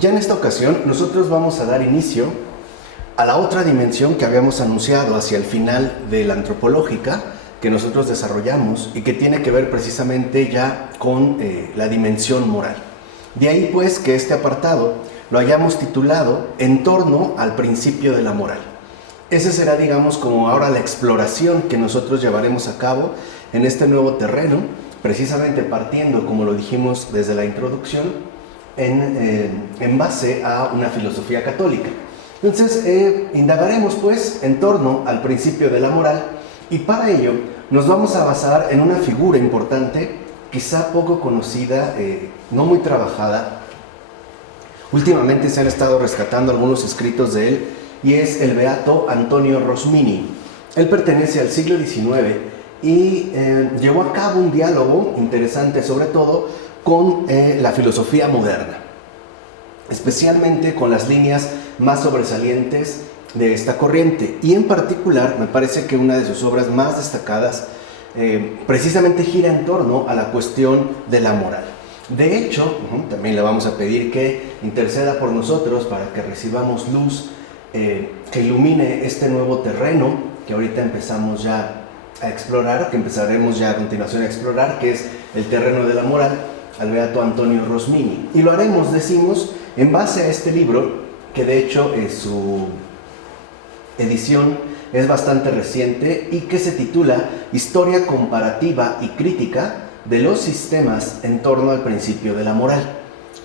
Ya en esta ocasión nosotros vamos a dar inicio a la otra dimensión que habíamos anunciado hacia el final de la antropológica que nosotros desarrollamos y que tiene que ver precisamente ya con la dimensión moral. De ahí pues que este apartado lo hayamos titulado En torno al principio de la moral. Ese será, digamos, como ahora la exploración que nosotros llevaremos a cabo en este nuevo terreno, precisamente partiendo, como lo dijimos desde la introducción, en base a una filosofía católica. Entonces, indagaremos pues en torno al principio de la moral y para ello nos vamos a basar en una figura importante, quizá poco conocida, no muy trabajada. Últimamente se han estado rescatando algunos escritos de él y es el beato Antonio Rosmini. Él pertenece al siglo XIX y llevó a cabo un diálogo interesante, sobre todo con la filosofía moderna, especialmente con las líneas más sobresalientes de esta corriente. Y en particular, me parece que una de sus obras más destacadas precisamente gira en torno a la cuestión de la moral. De hecho, también le vamos a pedir que interceda por nosotros para que recibamos luz que ilumine este nuevo terreno que ahorita empezamos ya a explorar, que empezaremos ya a continuación a explorar, que es el terreno de la moral, al beato Antonio Rosmini. Y lo haremos, decimos, en base a este libro, que de hecho su edición es bastante reciente y que se titula Historia comparativa y crítica de los sistemas en torno al principio de la moral,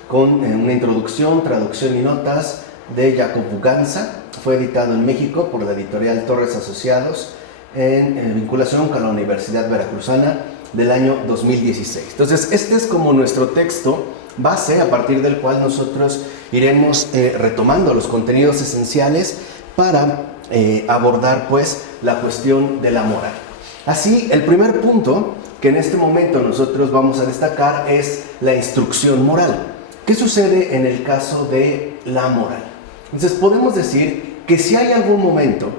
con una introducción, traducción y notas de Jacob Buganza. Fue editado en México por la editorial Torres Asociados en vinculación con la Universidad Veracruzana del año 2016. Entonces, este es como nuestro texto base a partir del cual nosotros iremos retomando los contenidos esenciales para abordar pues la cuestión de la moral. Así, el primer punto que en este momento nosotros vamos a destacar es la instrucción moral. ¿Qué sucede en el caso de la moral? Entonces, podemos decir que si hay algún momento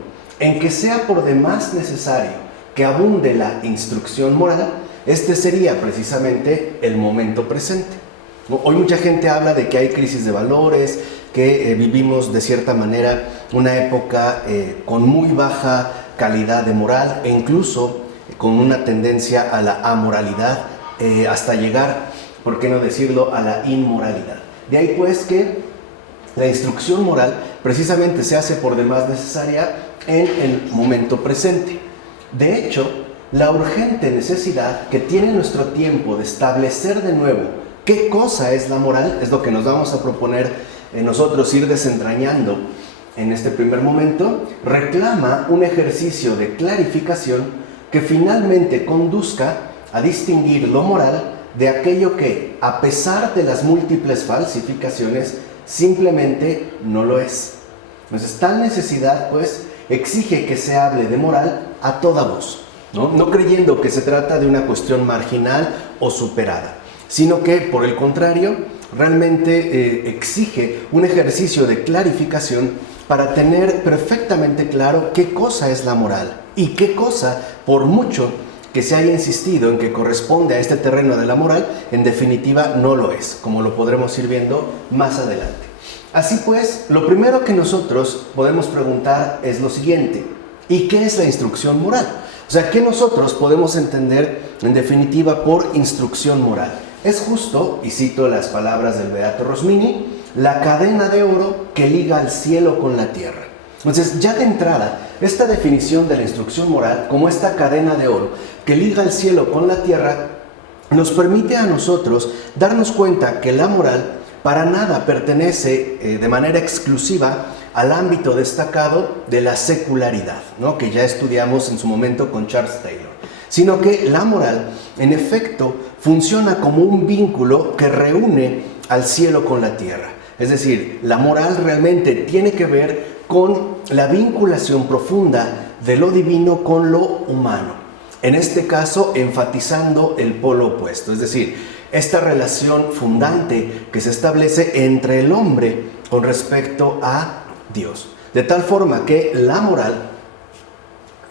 en que sea por demás necesario que abunde la instrucción moral, este sería precisamente el momento presente. Hoy mucha gente habla de que hay crisis de valores, que vivimos de cierta manera una época con muy baja calidad de moral e incluso con una tendencia a la amoralidad, hasta llegar, por qué no decirlo, a la inmoralidad. De ahí pues que la instrucción moral precisamente se hace por demás necesaria en el momento presente. De hecho, la urgente necesidad que tiene nuestro tiempo de establecer de nuevo qué cosa es la moral es lo que nos vamos a proponer nosotros ir desentrañando en este primer momento, reclama un ejercicio de clarificación que finalmente conduzca a distinguir lo moral de aquello que, a pesar de las múltiples falsificaciones, simplemente no lo es. Entonces, tal necesidad, pues, exige que se hable de moral a toda voz, no creyendo que se trata de una cuestión marginal o superada, sino que, por el contrario, realmente exige un ejercicio de clarificación para tener perfectamente claro qué cosa es la moral y qué cosa, por mucho que se haya insistido en que corresponde a este terreno de la moral, en definitiva no lo es, como lo podremos ir viendo más adelante. Así pues, lo primero que nosotros podemos preguntar es lo siguiente: ¿y qué es la instrucción moral? O sea, ¿qué nosotros podemos entender en definitiva por instrucción moral? Es justo, y cito las palabras del beato Rosmini, la cadena de oro que liga el cielo con la tierra. Entonces, ya de entrada, esta definición de la instrucción moral como esta cadena de oro que liga el cielo con la tierra nos permite a nosotros darnos cuenta que la moral para nada pertenece de manera exclusiva al ámbito destacado de la secularidad, ¿no?, que ya estudiamos en su momento con Charles Taylor, sino que la moral, en efecto, funciona como un vínculo que reúne al cielo con la tierra. Es decir, la moral realmente tiene que ver con la vinculación profunda de lo divino con lo humano. En este caso, enfatizando el polo opuesto, es decir, esta relación fundante que se establece entre el hombre con respecto a Dios. De tal forma que la moral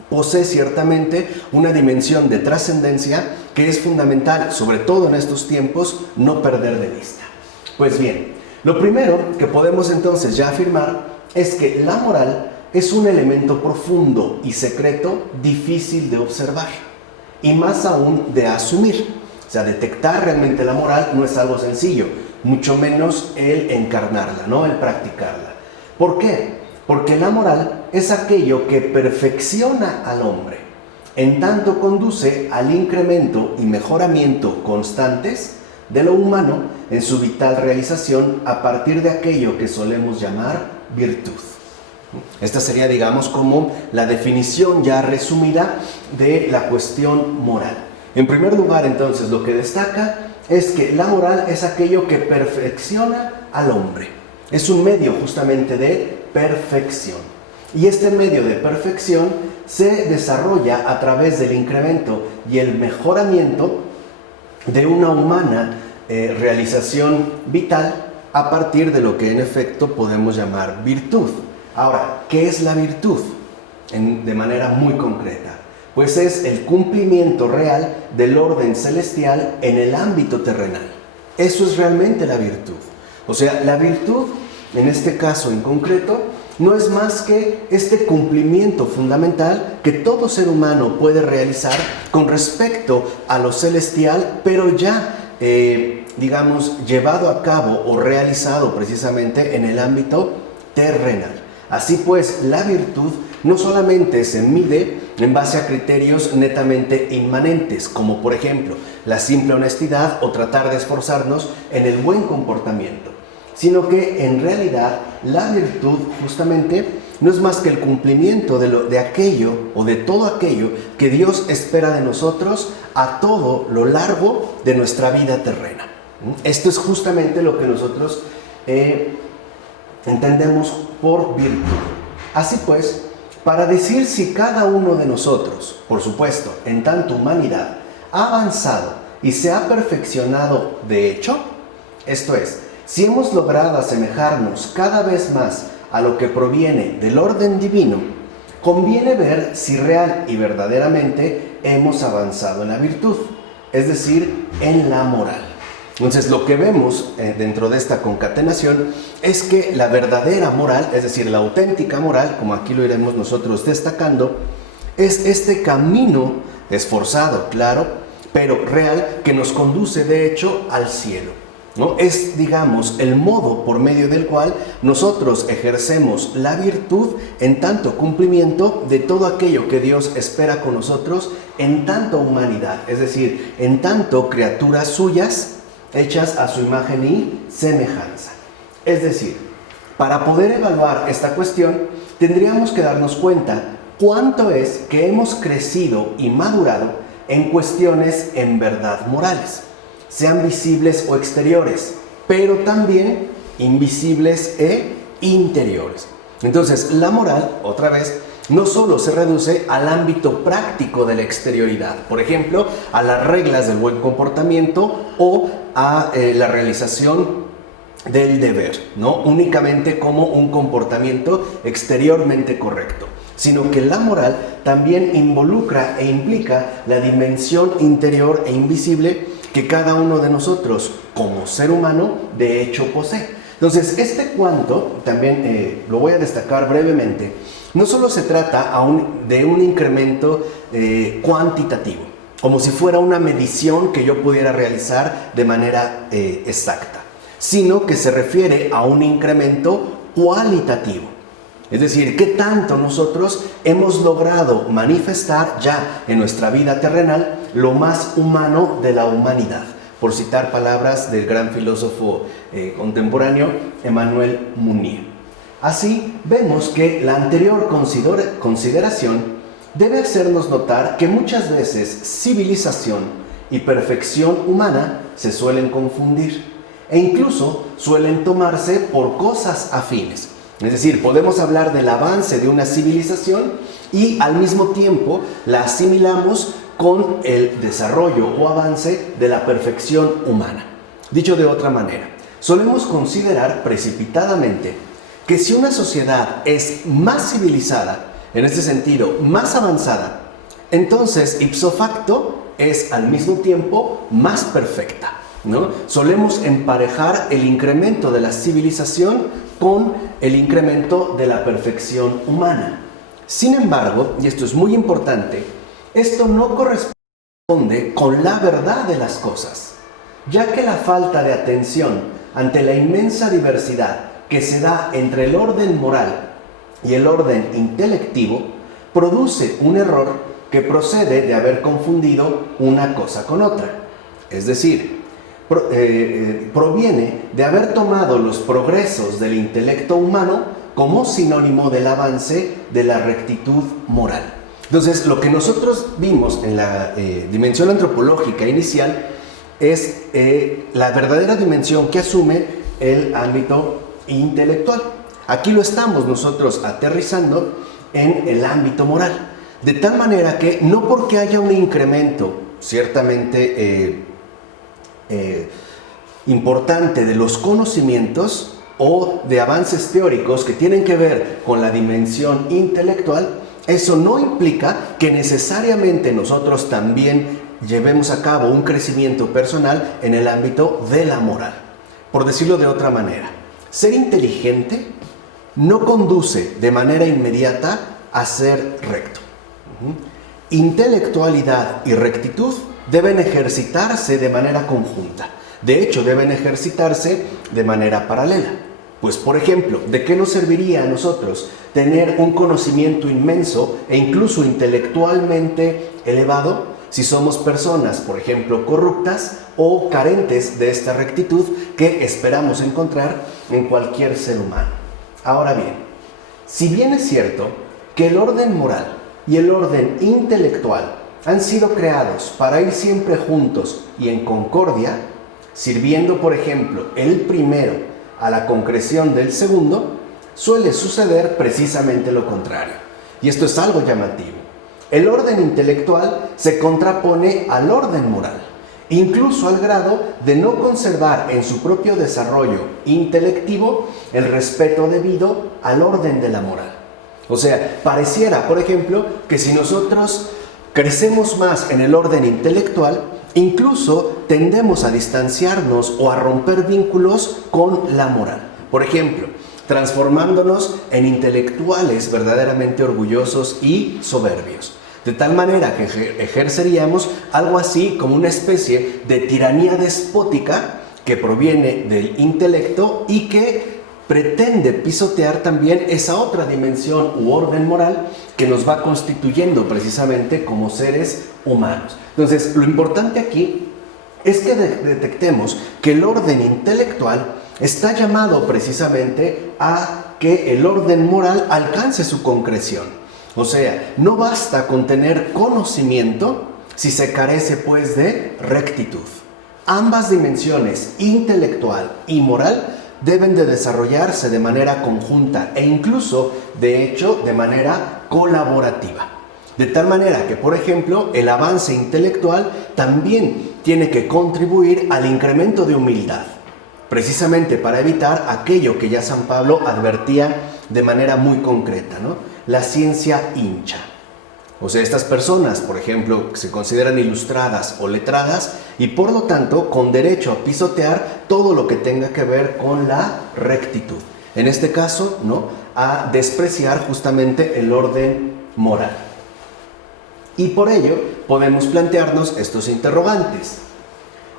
posee ciertamente una dimensión de trascendencia que es fundamental, sobre todo en estos tiempos, no perder de vista. Pues bien, Lo primero que podemos entonces ya afirmar es que la moral es un elemento profundo y secreto difícil de observar y más aún de asumir. O sea, detectar realmente la moral no es algo sencillo, mucho menos el encarnarla, ¿no? El practicarla. ¿Por qué? Porque la moral es aquello que perfecciona al hombre, en tanto conduce al incremento y mejoramiento constantes de lo humano en su vital realización a partir de aquello que solemos llamar virtud. Esta sería, digamos, como la definición ya resumida de la cuestión moral. En primer lugar, entonces, lo que destaca es que la moral es aquello que perfecciona al hombre. Es un medio justamente de perfección. Y este medio de perfección se desarrolla a través del incremento y el mejoramiento de una humana realización vital a partir de lo que en efecto podemos llamar virtud. Ahora, ¿qué es la virtud? De manera muy concreta, pues es el cumplimiento real del orden celestial en el ámbito terrenal. Eso es realmente la virtud. O sea, la virtud, en este caso en concreto, no es más que este cumplimiento fundamental que todo ser humano puede realizar con respecto a lo celestial, pero ya, digamos, llevado a cabo o realizado precisamente en el ámbito terrenal. Así pues, la virtud no solamente se mide en base a criterios netamente inmanentes, como por ejemplo la simple honestidad o tratar de esforzarnos en el buen comportamiento, sino que en realidad la virtud justamente no es más que el cumplimiento de aquello o de todo aquello que Dios espera de nosotros a todo lo largo de nuestra vida terrena. Esto es justamente lo que nosotros entendemos por virtud. Así pues, para decir si cada uno de nosotros, por supuesto, en tanto humanidad, ha avanzado y se ha perfeccionado de hecho, esto es, si hemos logrado asemejarnos cada vez más a lo que proviene del orden divino, conviene ver si real y verdaderamente hemos avanzado en la virtud, es decir, en la moral. Entonces, lo que vemos dentro de esta concatenación es que la verdadera moral, es decir, la auténtica moral, como aquí lo iremos nosotros destacando, es este camino esforzado, claro, pero real, que nos conduce de hecho al cielo, ¿no? Es, digamos, el modo por medio del cual nosotros ejercemos la virtud en tanto cumplimiento de todo aquello que Dios espera con nosotros en tanto humanidad, es decir, en tanto criaturas suyas hechas a su imagen y semejanza. Es decir, para poder evaluar esta cuestión, tendríamos que darnos cuenta cuánto es que hemos crecido y madurado en cuestiones en verdad morales, sean visibles o exteriores, pero también invisibles e interiores. Entonces, la moral, otra vez, no solo se reduce al ámbito práctico de la exterioridad, por ejemplo, a las reglas del buen comportamiento o a la realización del deber, ¿no? Únicamente como un comportamiento exteriormente correcto, sino que la moral también involucra e implica la dimensión interior e invisible que cada uno de nosotros, como ser humano, de hecho posee. Entonces, este cuanto, también lo voy a destacar brevemente, no solo se trata de un incremento cuantitativo, como si fuera una medición que yo pudiera realizar de manera exacta, sino que se refiere a un incremento cualitativo. Es decir, qué tanto nosotros hemos logrado manifestar ya en nuestra vida terrenal lo más humano de la humanidad, por citar palabras del gran filósofo contemporáneo Emmanuel Mounier. Así, vemos que la anterior consideración debe hacernos notar que muchas veces civilización y perfección humana se suelen confundir e incluso suelen tomarse por cosas afines. Es decir, podemos hablar del avance de una civilización y al mismo tiempo la asimilamos con el desarrollo o avance de la perfección humana. Dicho de otra manera, solemos considerar precipitadamente que si una sociedad es más civilizada, en este sentido más avanzada, entonces ipso facto es al mismo tiempo más perfecta. ¿no? Solemos emparejar el incremento de la civilización con el incremento de la perfección humana. Sin embargo, y esto es muy importante, esto no corresponde con la verdad de las cosas, ya que la falta de atención ante la inmensa diversidad que se da entre el orden moral y el orden intelectivo produce un error que procede de haber confundido una cosa con otra. Es decir, proviene de haber tomado los progresos del intelecto humano como sinónimo del avance de la rectitud moral. Entonces, lo que nosotros vimos en la dimensión antropológica inicial es la verdadera dimensión que asume el ámbito intelectual. Aquí lo estamos nosotros aterrizando en el ámbito moral, de tal manera que no porque haya un incremento ciertamente importante de los conocimientos o de avances teóricos que tienen que ver con la dimensión intelectual, eso no implica que necesariamente nosotros también llevemos a cabo un crecimiento personal en el ámbito de la moral. Por decirlo de otra manera, ser inteligente no conduce de manera inmediata a ser recto. Intelectualidad y rectitud deben ejercitarse de manera conjunta. De hecho, deben ejercitarse de manera paralela. Pues, por ejemplo, ¿de qué nos serviría a nosotros tener un conocimiento inmenso e incluso intelectualmente elevado si somos personas, por ejemplo, corruptas o carentes de esta rectitud que esperamos encontrar en cualquier ser humano? Ahora bien, si bien es cierto que el orden moral y el orden intelectual han sido creados para ir siempre juntos y en concordia, sirviendo, por ejemplo, el primero a la concreción del segundo, suele suceder precisamente lo contrario. Y esto es algo llamativo. El orden intelectual se contrapone al orden moral, incluso al grado de no conservar en su propio desarrollo intelectivo el respeto debido al orden de la moral. O sea, pareciera, por ejemplo, que si nosotros crecemos más en el orden intelectual, incluso tendemos a distanciarnos o a romper vínculos con la moral. Por ejemplo, transformándonos en intelectuales verdaderamente orgullosos y soberbios. De tal manera que ejerceríamos algo así como una especie de tiranía despótica que proviene del intelecto y que pretende pisotear también esa otra dimensión u orden moral que nos va constituyendo precisamente como seres humanos. Entonces, lo importante aquí es que detectemos que el orden intelectual está llamado precisamente a que el orden moral alcance su concreción. O sea, no basta con tener conocimiento si se carece pues de rectitud. Ambas dimensiones, intelectual y moral, deben de desarrollarse de manera conjunta e incluso, de hecho, de manera colaborativa. De tal manera que, por ejemplo, el avance intelectual también tiene que contribuir al incremento de humildad, precisamente para evitar aquello que ya San Pablo advertía de manera muy concreta, ¿no? La ciencia hincha. O sea, estas personas, por ejemplo, se consideran ilustradas o letradas y por lo tanto con derecho a pisotear todo lo que tenga que ver con la rectitud. En este caso, ¿no?, a despreciar justamente el orden moral. Y por ello podemos plantearnos estos interrogantes.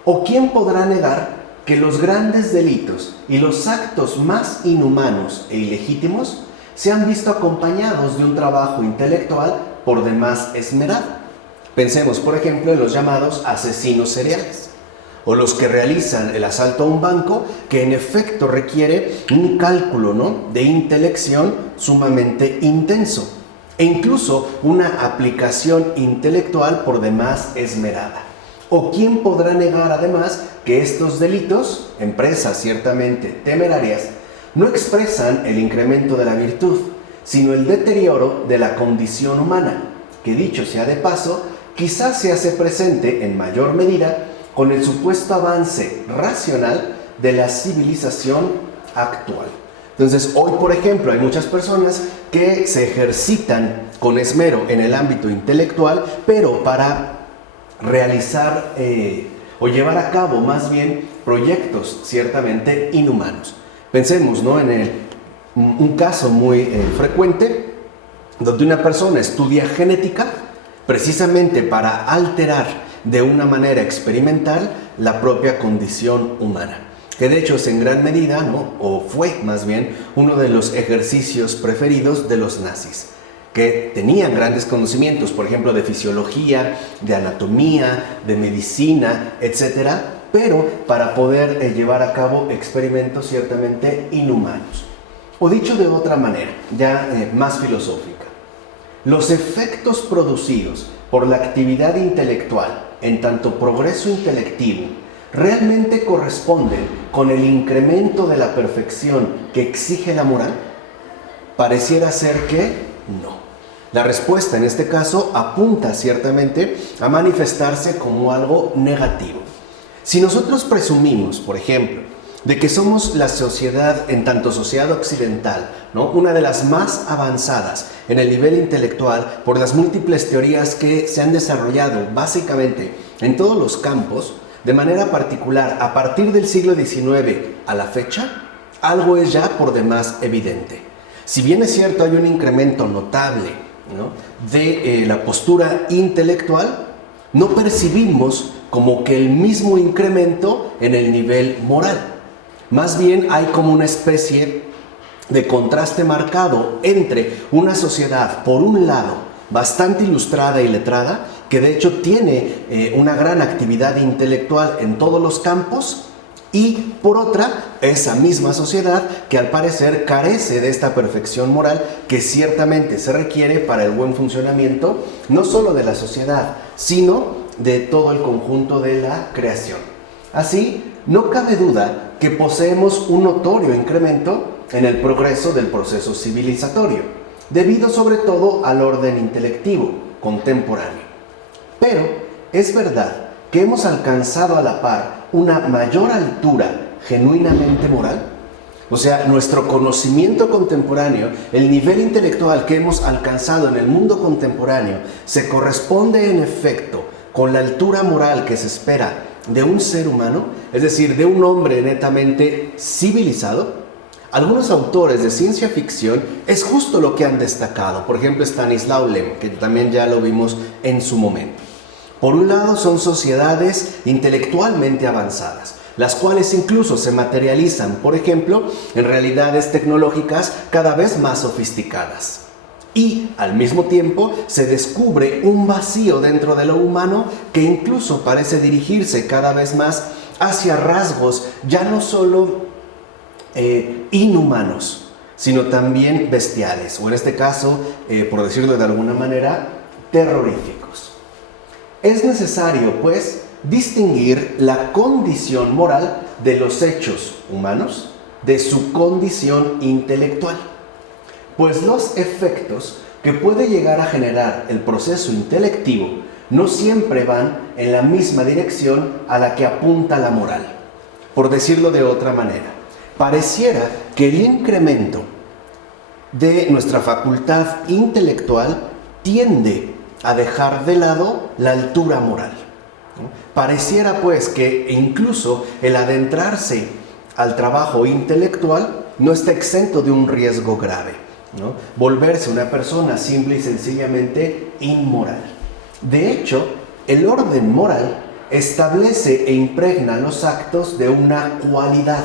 ¿O quién podrá negar que los grandes delitos y los actos más inhumanos e ilegítimos se han visto acompañados de un trabajo intelectual por demás esmerado? Pensemos, por ejemplo, en los llamados asesinos seriales, o los que realizan el asalto a un banco, que en efecto requiere un cálculo, ¿no?, de intelección sumamente intenso, e incluso una aplicación intelectual por demás esmerada. ¿O quién podrá negar además que estos delitos, empresas ciertamente temerarias, no expresan el incremento de la virtud, sino el deterioro de la condición humana, que dicho sea de paso, quizás se hace presente en mayor medida con el supuesto avance racional de la civilización actual? Entonces, hoy, por ejemplo, hay muchas personas que se ejercitan con esmero en el ámbito intelectual, pero para realizar o llevar a cabo más bien proyectos ciertamente inhumanos. Pensemos, ¿no?, en un caso muy frecuente donde una persona estudia genética precisamente para alterar de una manera experimental la propia condición humana, que de hecho es en gran medida, ¿no?, o fue más bien uno de los ejercicios preferidos de los nazis, que tenían grandes conocimientos, por ejemplo, de fisiología, de anatomía, de medicina, etcétera, pero para poder llevar a cabo experimentos ciertamente inhumanos. O dicho de otra manera, ya más filosófica, los efectos producidos por la actividad intelectual en tanto progreso intelectivo realmente corresponden con el incremento de la perfección que exige la moral. Pareciera ser que no. La respuesta en este caso apunta ciertamente a manifestarse como algo negativo. Si nosotros presumimos, por ejemplo, de que somos la sociedad, en tanto sociedad occidental, ¿no?, una de las más avanzadas en el nivel intelectual por las múltiples teorías que se han desarrollado básicamente en todos los campos, de manera particular a partir del siglo XIX a la fecha, algo es ya por demás evidente. Si bien es cierto hay un incremento notable, ¿no?, de la postura intelectual, no percibimos como que el mismo incremento en el nivel moral. Más bien hay como una especie de contraste marcado entre una sociedad, por un lado, bastante ilustrada y letrada, que de hecho tiene una gran actividad intelectual en todos los campos, y por otra, esa misma sociedad que al parecer carece de esta perfección moral que ciertamente se requiere para el buen funcionamiento, no solo de la sociedad, sino de todo el conjunto de la creación. Así, no cabe duda que poseemos un notorio incremento en el progreso del proceso civilizatorio, debido sobre todo al orden intelectivo contemporáneo. Pero es verdad que hemos alcanzado a la par una mayor altura genuinamente moral. O sea, nuestro conocimiento contemporáneo, el nivel intelectual que hemos alcanzado en el mundo contemporáneo, se corresponde en efecto con la altura moral que se espera de un ser humano, es decir, de un hombre netamente civilizado. Algunos autores de ciencia ficción es justo lo que han destacado. Por ejemplo, Stanislaw Lem, que también ya lo vimos en su momento. Por un lado, son sociedades intelectualmente avanzadas, las cuales incluso se materializan, por ejemplo, en realidades tecnológicas cada vez más sofisticadas. Y al mismo tiempo se descubre un vacío dentro de lo humano que incluso parece dirigirse cada vez más hacia rasgos ya no solo inhumanos, sino también bestiales, o en este caso, por decirlo de alguna manera, terroríficos. Es necesario, pues, distinguir la condición moral de los hechos humanos de su condición intelectual, pues los efectos que puede llegar a generar el proceso intelectivo no siempre van en la misma dirección a la que apunta la moral. Por decirlo de otra manera, pareciera que el incremento de nuestra facultad intelectual tiende a dejar de lado la altura moral. Pareciera pues que incluso el adentrarse al trabajo intelectual no está exento de un riesgo grave, ¿no? Volverse una persona simple y sencillamente inmoral. De hecho, el orden moral establece e impregna los actos de una cualidad,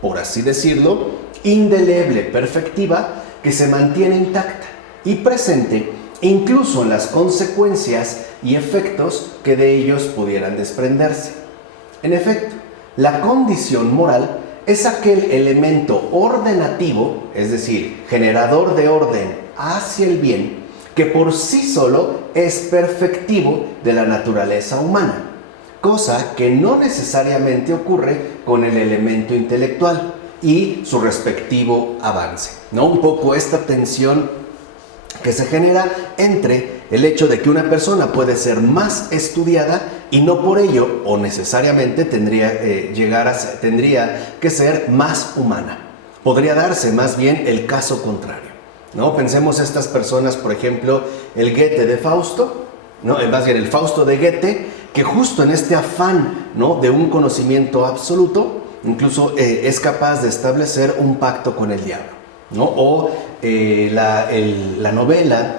por así decirlo, indeleble, perfectiva, que se mantiene intacta y presente incluso en las consecuencias y efectos que de ellos pudieran desprenderse. En efecto, la condición moral es aquel elemento ordenativo, es decir, generador de orden hacia el bien, que por sí solo es perfectivo de la naturaleza humana, cosa que no necesariamente ocurre con el elemento intelectual y su respectivo avance, ¿no? Un poco esta tensión que se genera entre el hecho de que una persona puede ser más estudiada y no por ello o necesariamente tendría que ser más humana. Podría darse más bien el caso contrario, ¿no? Pensemos estas personas, por ejemplo, el Goethe de Fausto, ¿no? Más bien el Fausto de Goethe, que justo en este afán, ¿no?, de un conocimiento absoluto, incluso es capaz de establecer un pacto con el diablo, ¿no? O la novela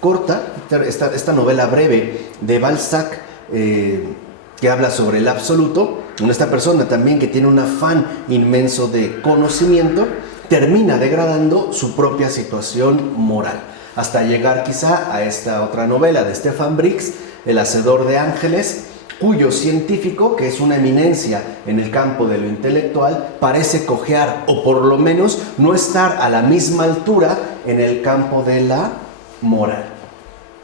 corta, esta novela breve de Balzac, que habla sobre el absoluto, donde esta persona también que tiene un afán inmenso de conocimiento, termina degradando su propia situación moral, hasta llegar quizá a esta otra novela de Stefan Briggs, El Hacedor de Ángeles, cuyo científico, que es una eminencia en el campo de lo intelectual, parece cojear o por lo menos no estar a la misma altura en el campo de la moral.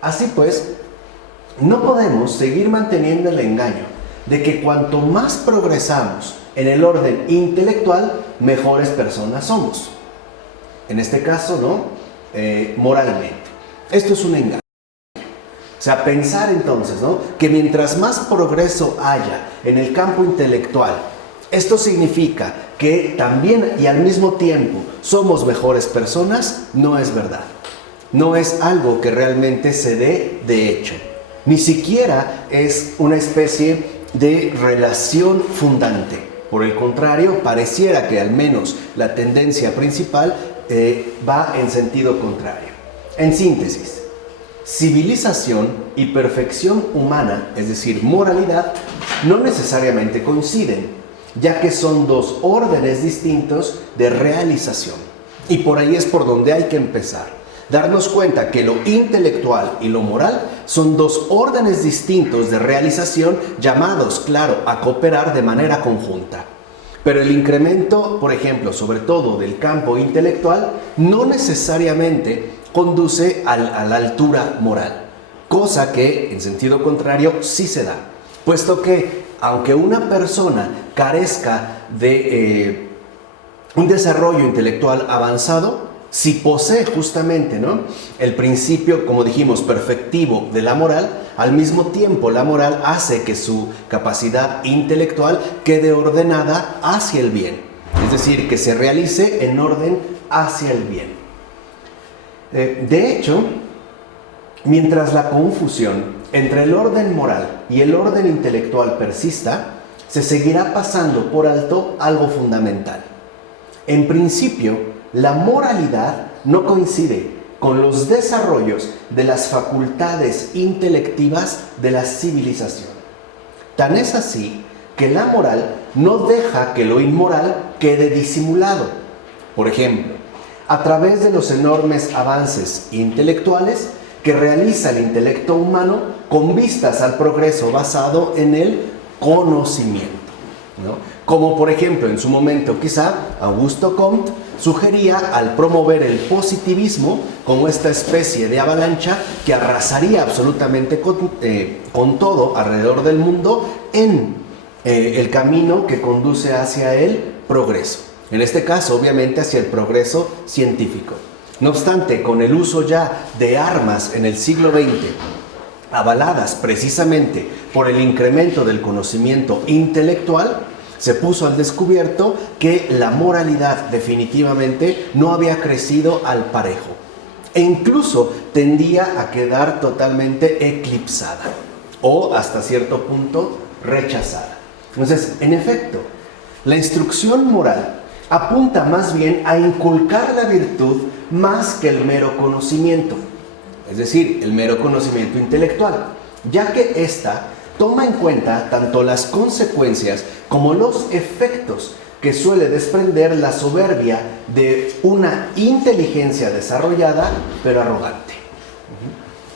Así pues, no podemos seguir manteniendo el engaño de que cuanto más progresamos en el orden intelectual, mejores personas somos. En este caso, ¿no? Moralmente. Esto es un engaño. O sea, pensar entonces, ¿no?, que mientras más progreso haya en el campo intelectual, esto significa que también y al mismo tiempo somos mejores personas, no es verdad. No es algo que realmente se dé de hecho. Ni siquiera es una especie de relación fundante. Por el contrario, pareciera que al menos la tendencia principal va en sentido contrario. En síntesis, civilización y perfección humana, es decir, moralidad, no necesariamente coinciden, ya que son dos órdenes distintos de realización. Y por ahí es por donde hay que empezar. Darnos cuenta que lo intelectual y lo moral son dos órdenes distintos de realización llamados, claro, a cooperar de manera conjunta. Pero el incremento, por ejemplo, sobre todo del campo intelectual, no necesariamente conduce a la altura moral, cosa que, en sentido contrario, sí se da, puesto que, aunque una persona carezca de un desarrollo intelectual avanzado, si posee justamente, ¿no?, el principio, como dijimos, perfectivo de la moral, al mismo tiempo la moral hace que su capacidad intelectual quede ordenada hacia el bien, es decir, que se realice en orden hacia el bien. De hecho, mientras la confusión entre el orden moral y el orden intelectual persista, se seguirá pasando por alto algo fundamental. En principio, la moralidad no coincide con los desarrollos de las facultades intelectivas de la civilización. Tan es así que la moral no deja que lo inmoral quede disimulado. Por ejemplo, a través de los enormes avances intelectuales que realiza el intelecto humano con vistas al progreso basado en el conocimiento, ¿no? Como por ejemplo en su momento quizá Augusto Comte sugería al promover el positivismo como esta especie de avalancha que arrasaría absolutamente con todo alrededor del mundo en el camino que conduce hacia el progreso. En este caso, obviamente, hacia el progreso científico. No obstante, con el uso ya de armas en el siglo XX, avaladas precisamente por el incremento del conocimiento intelectual, se puso al descubierto que la moralidad definitivamente no había crecido al parejo e incluso tendía a quedar totalmente eclipsada o hasta cierto punto rechazada. Entonces, en efecto, la instrucción moral apunta más bien a inculcar la virtud más que el mero conocimiento, es decir, el mero conocimiento intelectual, ya que ésta toma en cuenta tanto las consecuencias como los efectos que suele desprender la soberbia de una inteligencia desarrollada pero arrogante.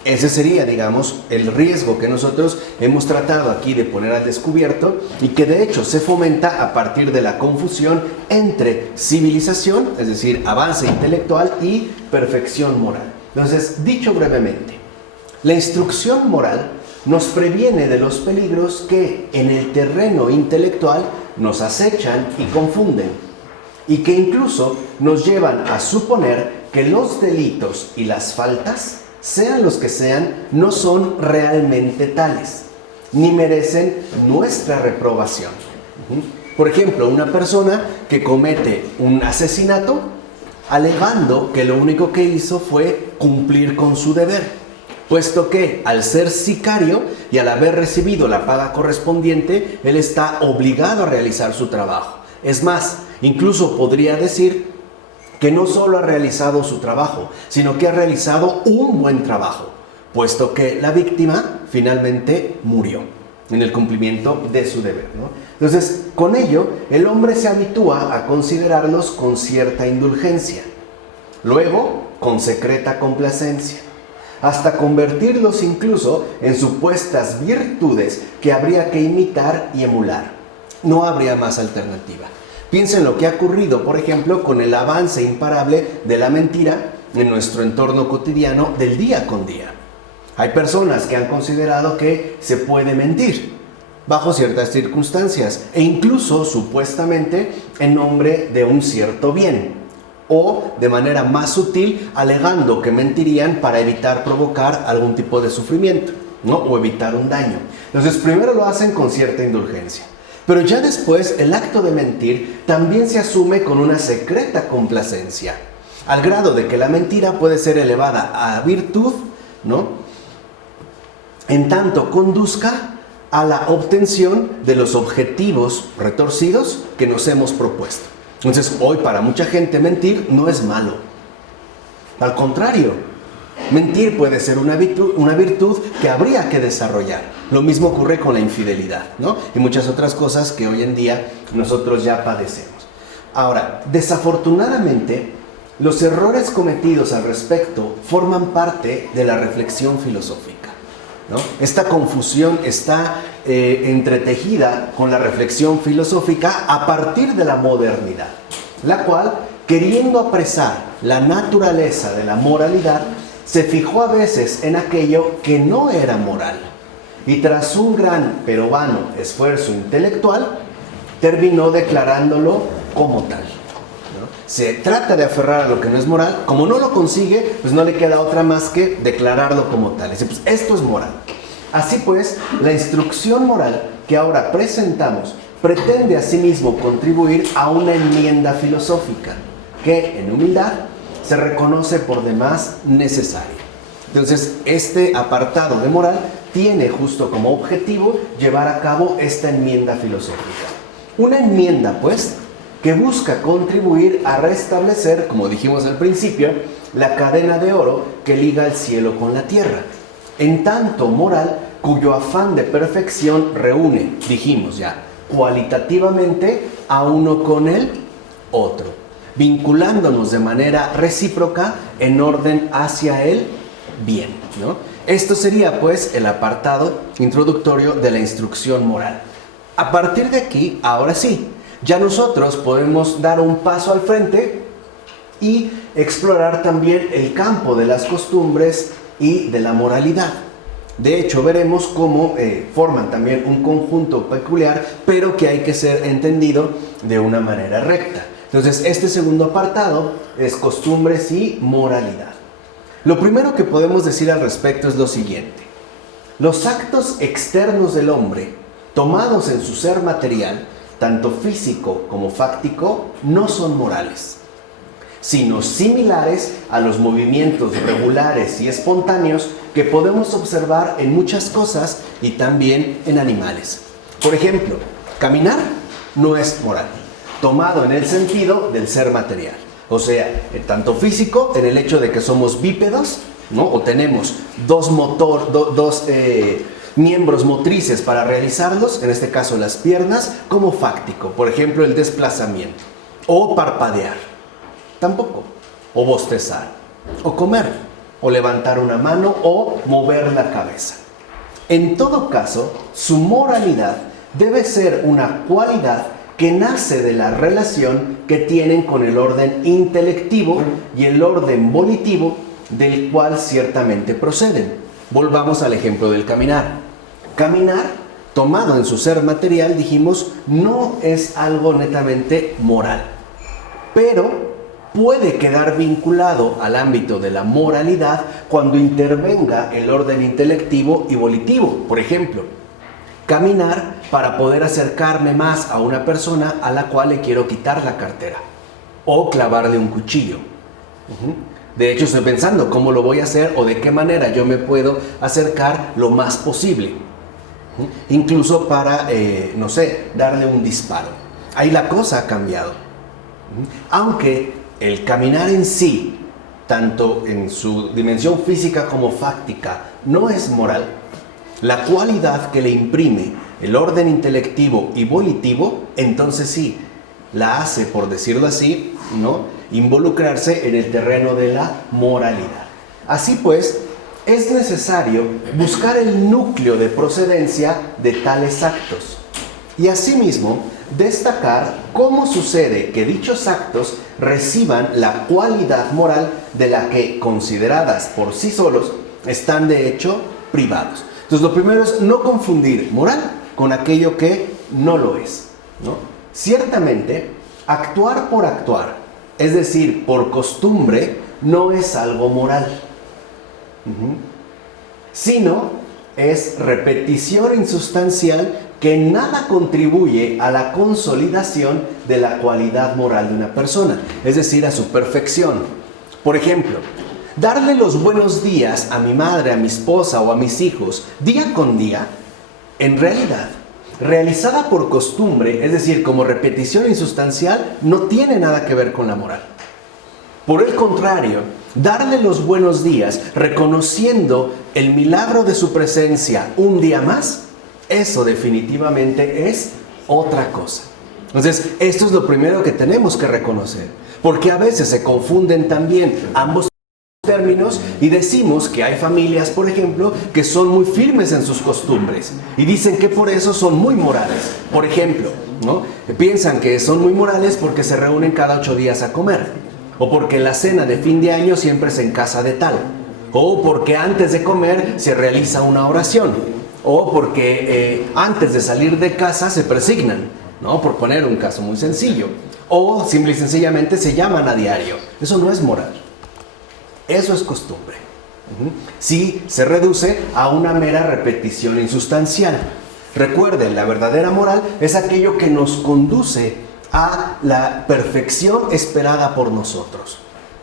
Ese sería, digamos, el riesgo que nosotros hemos tratado aquí de poner al descubierto y que de hecho se fomenta a partir de la confusión entre civilización, es decir, avance intelectual, y perfección moral. Entonces, dicho brevemente, la instrucción moral nos previene de los peligros que en el terreno intelectual nos acechan y confunden, y que incluso nos llevan a suponer que los delitos y las faltas, sean los que sean, no son realmente tales, ni merecen nuestra reprobación. Por ejemplo, una persona que comete un asesinato, alegando que lo único que hizo fue cumplir con su deber. puesto que al ser sicario y al haber recibido la paga correspondiente, él está obligado a realizar su trabajo. Es más, incluso podría decir que no solo ha realizado su trabajo, sino que ha realizado un buen trabajo, puesto que la víctima finalmente murió en el cumplimiento de su deber, ¿no? Entonces, con ello, el hombre se habitúa a considerarlos con cierta indulgencia, luego con secreta complacencia, hasta convertirlos incluso en supuestas virtudes que habría que imitar y emular. No habría más alternativa. Piensen lo que ha ocurrido, por ejemplo, con el avance imparable de la mentira en nuestro entorno cotidiano del día con día. Hay personas que han considerado que se puede mentir bajo ciertas circunstancias e incluso supuestamente en nombre de un cierto bien o de manera más sutil alegando que mentirían para evitar provocar algún tipo de sufrimiento, ¿no? O evitar un daño. Entonces primero lo hacen con cierta indulgencia, pero ya después el acto de mentir también se asume con una secreta complacencia, al grado de que la mentira puede ser elevada a virtud, ¿no?, en tanto conduzca a la obtención de los objetivos retorcidos que nos hemos propuesto. Entonces, hoy para mucha gente mentir no es malo. Al contrario, mentir puede ser una virtud que habría que desarrollar. Lo mismo ocurre con la infidelidad, ¿no? Y muchas otras cosas que hoy en día nosotros ya padecemos. Ahora, desafortunadamente, los errores cometidos al respecto forman parte de la reflexión filosófica, ¿no? Esta confusión está entretejida con la reflexión filosófica a partir de la modernidad, la cual, queriendo apresar la naturaleza de la moralidad, se fijó a veces en aquello que no era moral y tras un gran pero vano esfuerzo intelectual, terminó declarándolo como tal. Se trata de aferrar a lo que no es moral. Como no lo consigue, pues no le queda otra más que declararlo como tal. Dice, pues esto es moral. Así pues, la instrucción moral que ahora presentamos pretende asimismo contribuir a una enmienda filosófica que, en humildad, se reconoce por demás necesaria. Entonces, este apartado de moral tiene justo como objetivo llevar a cabo esta enmienda filosófica. Una enmienda, pues, que busca contribuir a restablecer, como dijimos al principio, la cadena de oro que liga el cielo con la tierra, en tanto moral cuyo afán de perfección reúne, dijimos ya, cualitativamente a uno con el otro, vinculándonos de manera recíproca en orden hacia el bien, ¿no? Esto sería pues el apartado introductorio de la instrucción moral. A partir de aquí, ahora sí, ya nosotros podemos dar un paso al frente y explorar también el campo de las costumbres y de la moralidad. De hecho, veremos cómo forman también un conjunto peculiar, pero que hay que ser entendido de una manera recta. Entonces, este segundo apartado es costumbres y moralidad. Lo primero que podemos decir al respecto es lo siguiente. Los actos externos del hombre, tomados en su ser material, tanto físico como fáctico, no son morales, sino similares a los movimientos regulares y espontáneos que podemos observar en muchas cosas y también en animales. Por ejemplo, caminar no es moral, tomado en el sentido del ser material. O sea, tanto físico, en el hecho de que somos bípedos, ¿no? O tenemos dos miembros motrices para realizarlos, en este caso las piernas, como fáctico, por ejemplo el desplazamiento, o parpadear, tampoco, o bostezar, o comer, o levantar una mano, o mover la cabeza. En todo caso, su moralidad debe ser una cualidad que nace de la relación que tienen con el orden intelectivo y el orden volitivo del cual ciertamente proceden. Volvamos al ejemplo del caminar. Caminar, tomado en su ser material, dijimos, no es algo netamente moral, pero puede quedar vinculado al ámbito de la moralidad cuando intervenga el orden intelectivo y volitivo. Por ejemplo, caminar para poder acercarme más a una persona a la cual le quiero quitar la cartera o clavarle un cuchillo. De hecho, estoy pensando cómo lo voy a hacer o de qué manera yo me puedo acercar lo más posible. Incluso para, no sé, darle un disparo. Ahí la cosa ha cambiado. Aunque el caminar en sí, tanto en su dimensión física como fáctica, no es moral, la cualidad que le imprime el orden intelectivo y volitivo, entonces sí, la hace, por decirlo así, ¿no?, involucrarse en el terreno de la moralidad. Así pues, es necesario buscar el núcleo de procedencia de tales actos y asimismo destacar cómo sucede que dichos actos reciban la cualidad moral de la que, consideradas por sí solos, están de hecho privados. Entonces, lo primero es no confundir moral con aquello que no lo es, ¿no? Ciertamente, actuar por actuar, es decir, por costumbre, no es algo moral, sino es repetición insustancial que nada contribuye a la consolidación de la cualidad moral de una persona, es decir, a su perfección. Por ejemplo, darle los buenos días a mi madre, a mi esposa o a mis hijos día con día, en realidad, realizada por costumbre, es decir, como repetición insustancial, no tiene nada que ver con la moral. Por el contrario, darle los buenos días, reconociendo el milagro de su presencia un día más, eso definitivamente es otra cosa. Entonces, esto es lo primero que tenemos que reconocer, porque a veces se confunden también ambos términos y decimos que hay familias, por ejemplo, que son muy firmes en sus costumbres y dicen que por eso son muy morales. Por ejemplo, ¿no?, piensan que son muy morales porque se reúnen cada 8 días a comer, o porque la cena de fin de año siempre es en casa de tal, o porque antes de comer se realiza una oración, o porque antes de salir de casa se persignan, ¿no?, por poner un caso muy sencillo, o simple y sencillamente se llaman a diario. Eso no es moral. Eso es costumbre. Sí, se reduce a una mera repetición insustancial. Recuerden, la verdadera moral es aquello que nos conduce a la perfección esperada por nosotros.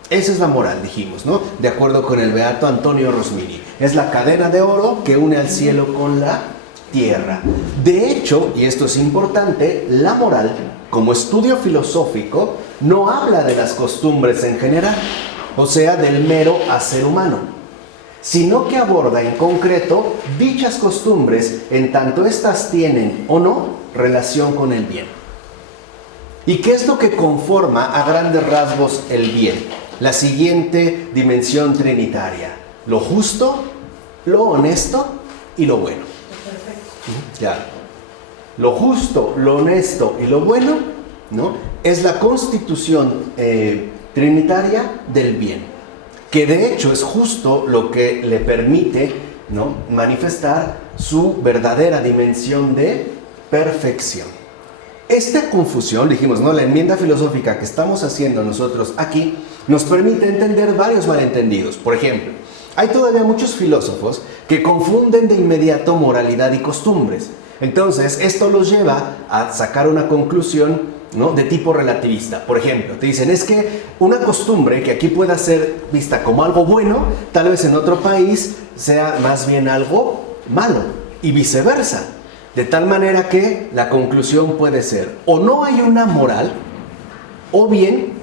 Esa es la moral, dijimos, ¿no?, de acuerdo con el beato Antonio Rosmini. Es la cadena de oro que une al cielo con la tierra. De hecho, y esto es importante, la moral, como estudio filosófico, no habla de las costumbres en general, o sea, del mero hacer humano, sino que aborda en concreto dichas costumbres en tanto éstas tienen o no relación con el bien. ¿Y qué es lo que conforma a grandes rasgos el bien? La siguiente dimensión trinitaria: lo justo, lo honesto y lo bueno. Ya. Lo justo, lo honesto y lo bueno, ¿no?, es la constitución trinitaria del bien, que de hecho es justo lo que le permite, ¿no?, manifestar su verdadera dimensión de perfección. Esta confusión, dijimos, ¿no?, la enmienda filosófica que estamos haciendo nosotros aquí nos permite entender varios malentendidos. Por ejemplo, hay todavía muchos filósofos que confunden de inmediato moralidad y costumbres. Entonces, esto los lleva a sacar una conclusión, ¿no?, de tipo relativista. Por ejemplo, te dicen, es que una costumbre que aquí pueda ser vista como algo bueno, tal vez en otro país sea más bien algo malo, y viceversa. De tal manera que la conclusión puede ser, o no hay una moral, o bien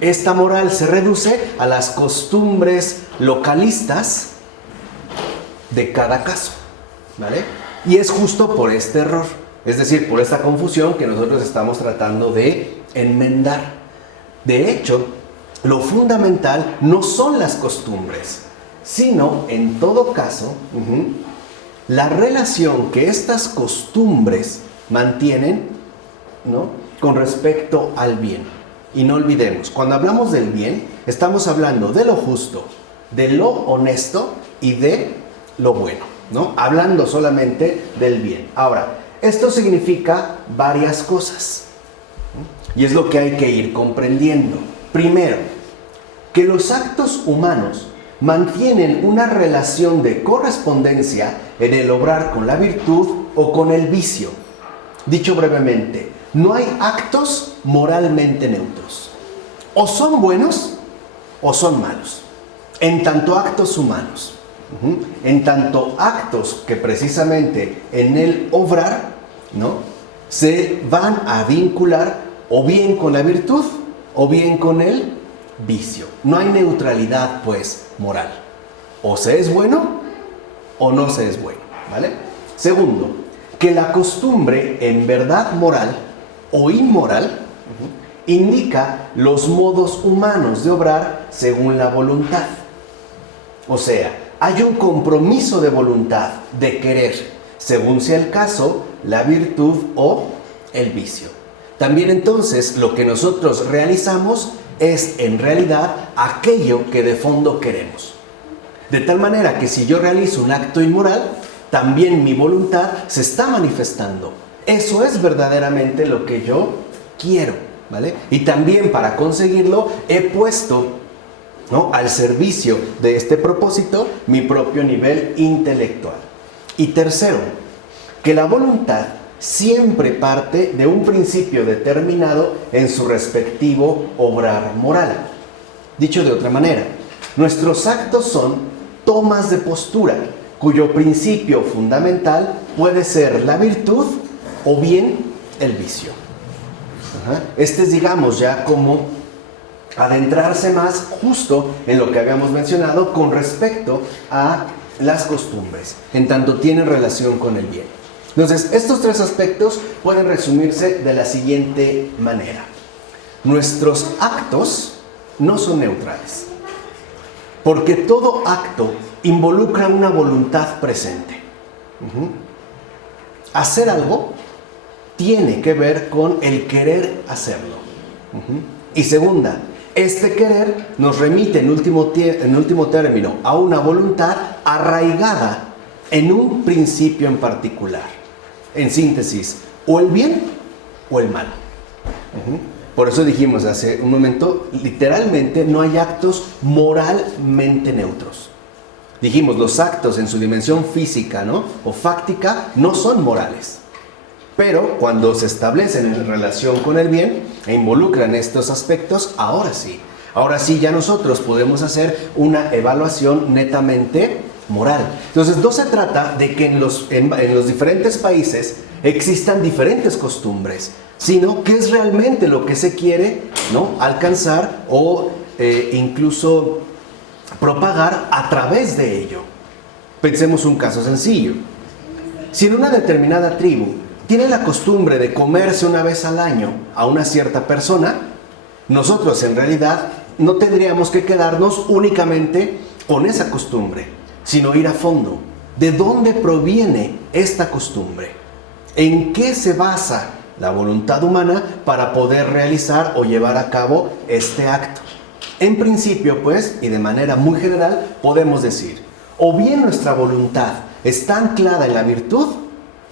esta moral se reduce a las costumbres localistas de cada caso, ¿vale? Y es justo por este error, es decir, por esta confusión que nosotros estamos tratando de enmendar. De hecho, lo fundamental no son las costumbres, sino, en todo caso, la relación que estas costumbres mantienen, ¿no?, con respecto al bien. Y no olvidemos, cuando hablamos del bien, estamos hablando de lo justo, de lo honesto y de lo bueno, ¿no?, hablando solamente del bien. Ahora, esto significa varias cosas, ¿no?, y es lo que hay que ir comprendiendo. Primero, que los actos humanos mantienen una relación de correspondencia en el obrar con la virtud o con el vicio. Dicho brevemente, no hay actos moralmente neutros. O son buenos o son malos. En tanto actos humanos, en tanto actos que precisamente en el obrar, ¿no?, se van a vincular o bien con la virtud o bien con el vicio. No hay neutralidad, pues, moral. O se es bueno o no se es bueno, ¿vale? Segundo, que la costumbre en verdad moral o inmoral indica los modos humanos de obrar según la voluntad. O sea, hay un compromiso de voluntad, de querer, según sea el caso, la virtud o el vicio. También entonces lo que nosotros realizamos es en realidad aquello que de fondo queremos. De tal manera que si yo realizo un acto inmoral, también mi voluntad se está manifestando. Eso es verdaderamente lo que yo quiero, ¿vale? Y también para conseguirlo he puesto, ¿no?, al servicio de este propósito mi propio nivel intelectual. Y tercero, que la voluntad siempre parte de un principio determinado en su respectivo obrar moral. Dicho de otra manera, nuestros actos son tomas de postura, cuyo principio fundamental puede ser la virtud o bien el vicio. Este es, digamos, ya como adentrarse más justo en lo que habíamos mencionado con respecto a las costumbres, en tanto tienen relación con el bien. Entonces, estos tres aspectos pueden resumirse de la siguiente manera. Nuestros actos no son neutrales, porque todo acto involucra una voluntad presente. Hacer algo tiene que ver con el querer hacerlo. Y segunda, este querer nos remite en último término a una voluntad arraigada en un principio en particular. En síntesis, o el bien o el mal. Por eso dijimos hace un momento, literalmente no hay actos moralmente neutros. Dijimos, los actos en su dimensión física, ¿no?, o fáctica, no son morales. Pero cuando se establecen en relación con el bien e involucran estos aspectos, ahora sí ya nosotros podemos hacer una evaluación netamente moral. Entonces, no se trata de que en los diferentes países existan diferentes costumbres, sino que es realmente lo que se quiere, ¿no?, alcanzar o incluso propagar a través de ello. Pensemos un caso sencillo. Si en una determinada tribu tiene la costumbre de comerse una vez al año a una cierta persona, nosotros en realidad no tendríamos que quedarnos únicamente con esa costumbre, sino ir a fondo. ¿De dónde proviene esta costumbre? ¿En qué se basa la voluntad humana para poder realizar o llevar a cabo este acto? En principio, pues, y de manera muy general, podemos decir, o bien nuestra voluntad está anclada en la virtud,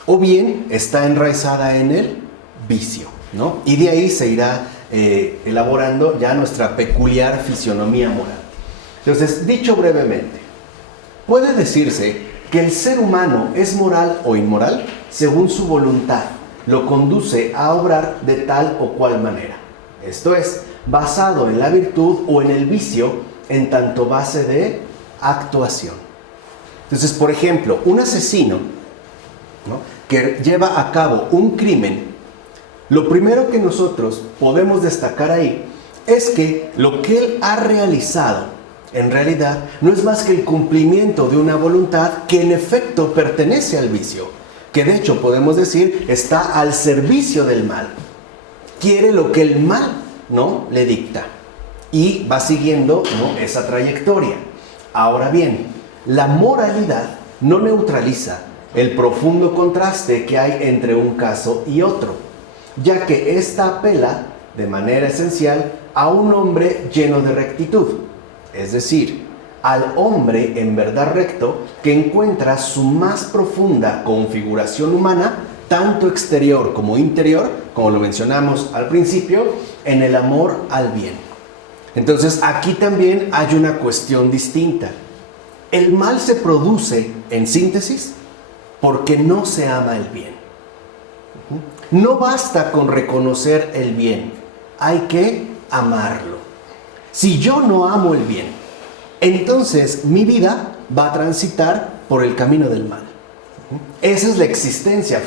o bien está enraizada en el vicio, ¿no? Y de ahí se irá elaborando ya nuestra peculiar fisionomía moral. Entonces, dicho brevemente, puede decirse que el ser humano es moral o inmoral según su voluntad lo conduce a obrar de tal o cual manera. Esto es, basado en la virtud o en el vicio en tanto base de actuación. Entonces, por ejemplo, un asesino, ¿no?, que lleva a cabo un crimen, lo primero que nosotros podemos destacar ahí es que lo que él ha realizado en realidad no es más que el cumplimiento de una voluntad que en efecto pertenece al vicio, que de hecho podemos decir está al servicio del mal. Quiere lo que el mal, ¿no?, le dicta y va siguiendo, ¿no?, esa trayectoria. Ahora bien, la moralidad no neutraliza el profundo contraste que hay entre un caso y otro, ya que ésta apela de manera esencial a un hombre lleno de rectitud, es decir, al hombre en verdad recto que encuentra su más profunda configuración humana, tanto exterior como interior, como lo mencionamos al principio, en el amor al bien. Entonces, aquí también hay una cuestión distinta. El mal se produce, en síntesis, porque no se ama el bien. No basta con reconocer el bien, hay que amarlo. Si yo no amo el bien, entonces mi vida va a transitar por el camino del mal. Esa es la exigencia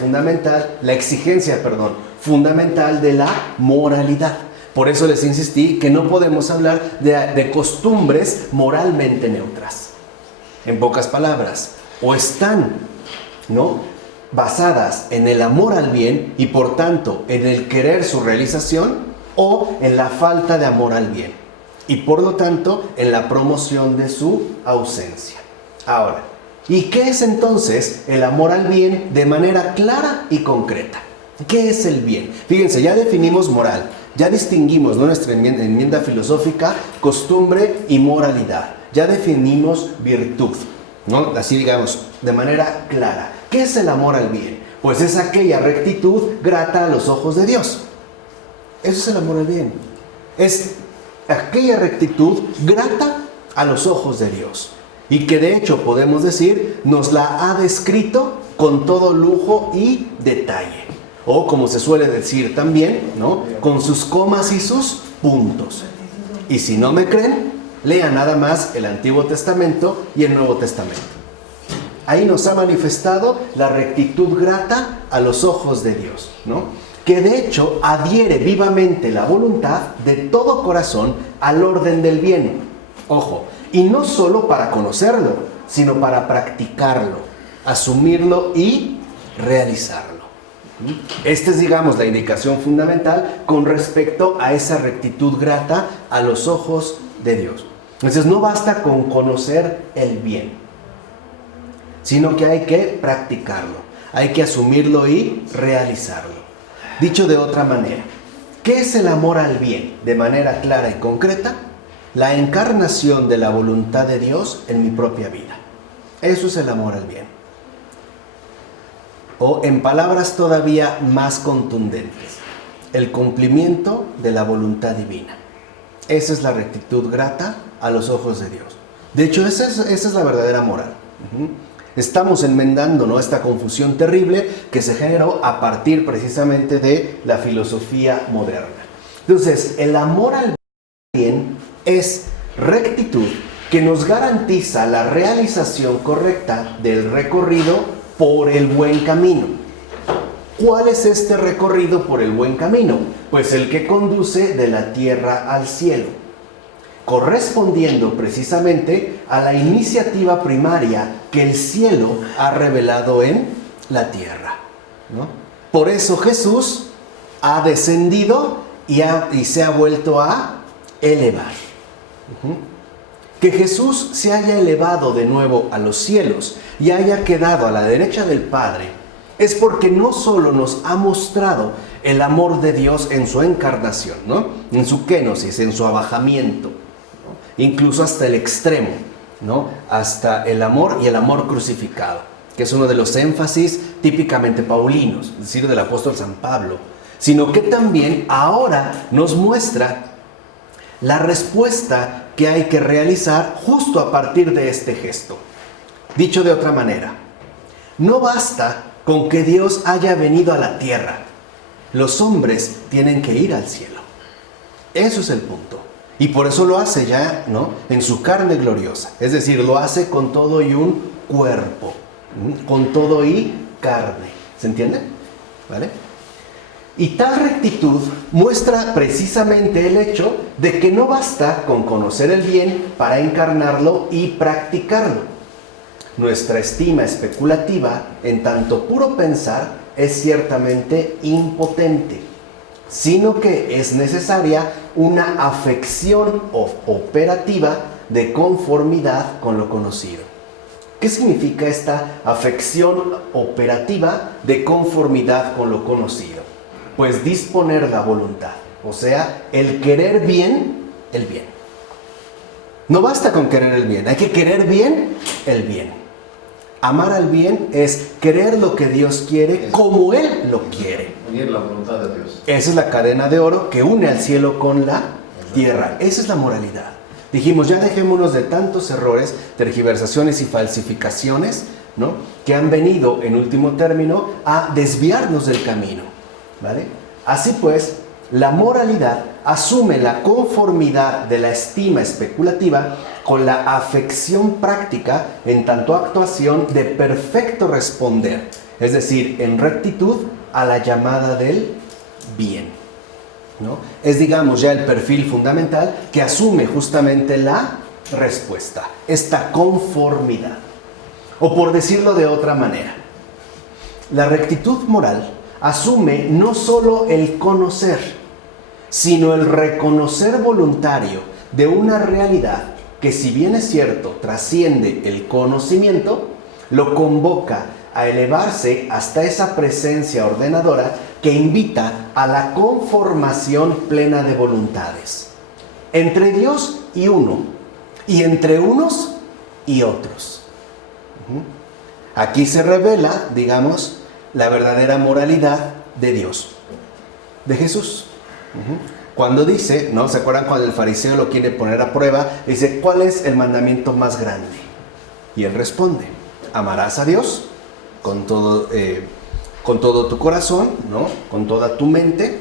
fundamental de la moralidad. Por eso les insistí que no podemos hablar de costumbres moralmente neutras. En pocas palabras, o están, ¿no?, basadas en el amor al bien y por tanto en el querer su realización, o en la falta de amor al bien y por lo tanto en la promoción de su ausencia. Ahora, ¿y qué es entonces el amor al bien de manera clara y concreta? ¿Qué es el bien? Fíjense, ya definimos moral, ya distinguimos, ¿no?, nuestra enmienda filosófica, costumbre y moralidad. Ya definimos virtud, ¿no?, así digamos, de manera clara. ¿Qué es el amor al bien? Pues es aquella rectitud grata a los ojos de Dios. Eso es el amor al bien. Es aquella rectitud grata a los ojos de Dios. Y que de hecho podemos decir, nos la ha descrito con todo lujo y detalle. O como se suele decir también, ¿no?, con sus comas y sus puntos. Y si no me creen, lean nada más el Antiguo Testamento y el Nuevo Testamento. Ahí nos ha manifestado la rectitud grata a los ojos de Dios, ¿no?, que de hecho adhiere vivamente la voluntad de todo corazón al orden del bien. Ojo, y no solo para conocerlo, sino para practicarlo, asumirlo y realizarlo. Esta es, digamos, la indicación fundamental con respecto a esa rectitud grata a los ojos de Dios. Entonces no basta con conocer el bien, sino que hay que practicarlo, hay que asumirlo y realizarlo. Dicho de otra manera, ¿qué es el amor al bien? De manera clara y concreta, la encarnación de la voluntad de Dios en mi propia vida. Eso es el amor al bien. O en palabras todavía más contundentes, el cumplimiento de la voluntad divina. Esa es la rectitud grata a los ojos de Dios. De hecho, esa es la verdadera moral. Estamos enmendando, ¿no?, esta confusión terrible que se generó a partir precisamente de la filosofía moderna. Entonces, el amor al bien es rectitud que nos garantiza la realización correcta del recorrido por el buen camino. ¿Cuál es este recorrido por el buen camino? Pues el que conduce de la tierra al cielo, correspondiendo precisamente a la iniciativa primaria que el cielo ha revelado en la tierra, ¿no? Por eso Jesús ha descendido y se ha vuelto a elevar. Que Jesús se haya elevado de nuevo a los cielos y haya quedado a la derecha del Padre es porque no solo nos ha mostrado el amor de Dios en su encarnación, ¿no?, en su kenosis, en su abajamiento, incluso hasta el extremo, ¿no?, hasta el amor y el amor crucificado, que es uno de los énfasis típicamente paulinos, es decir, del apóstol San Pablo, sino que también ahora nos muestra la respuesta que hay que realizar justo a partir de este gesto. Dicho de otra manera, no basta con que Dios haya venido a la tierra, los hombres tienen que ir al cielo. Eso es el punto. Y por eso lo hace ya, ¿no?, en su carne gloriosa. Es decir, lo hace con todo y un cuerpo, con todo y carne. ¿Se entiende? ¿Vale? Y tal rectitud muestra precisamente el hecho de que no basta con conocer el bien para encarnarlo y practicarlo. Nuestra estima especulativa, en tanto puro pensar, es ciertamente impotente, sino que es necesaria una afección operativa de conformidad con lo conocido. ¿Qué significa esta afección operativa de conformidad con lo conocido? Pues disponer la voluntad, o sea, el querer bien, el bien. No basta con querer el bien, hay que querer bien el bien. Amar al bien es querer lo que Dios quiere como Él lo quiere. Unir la voluntad de Dios. Esa es la cadena de oro que une al cielo con la tierra. Esa es la moralidad. Dijimos, ya dejémonos de tantos errores, tergiversaciones y falsificaciones, ¿no?, que han venido, en último término, a desviarnos del camino, ¿vale? Así pues, la moralidad asume la conformidad de la estima especulativa con la afección práctica en tanto actuación de perfecto responder, es decir, en rectitud a la llamada del bien, ¿no? Es, digamos, ya el perfil fundamental que asume justamente la respuesta, esta conformidad. O por decirlo de otra manera, la rectitud moral asume no solo el conocer, sino el reconocer voluntario de una realidad que, si bien es cierto, trasciende el conocimiento, lo convoca a elevarse hasta esa presencia ordenadora que invita a la conformación plena de voluntades, entre Dios y uno, y entre unos y otros. Aquí se revela, digamos, la verdadera moralidad de Dios, de Jesús. Cuando dice, ¿no? ¿Se acuerdan cuando el fariseo lo quiere poner a prueba? Dice, ¿cuál es el mandamiento más grande? Y él responde, amarás a Dios con todo tu corazón, ¿no? Con toda tu mente,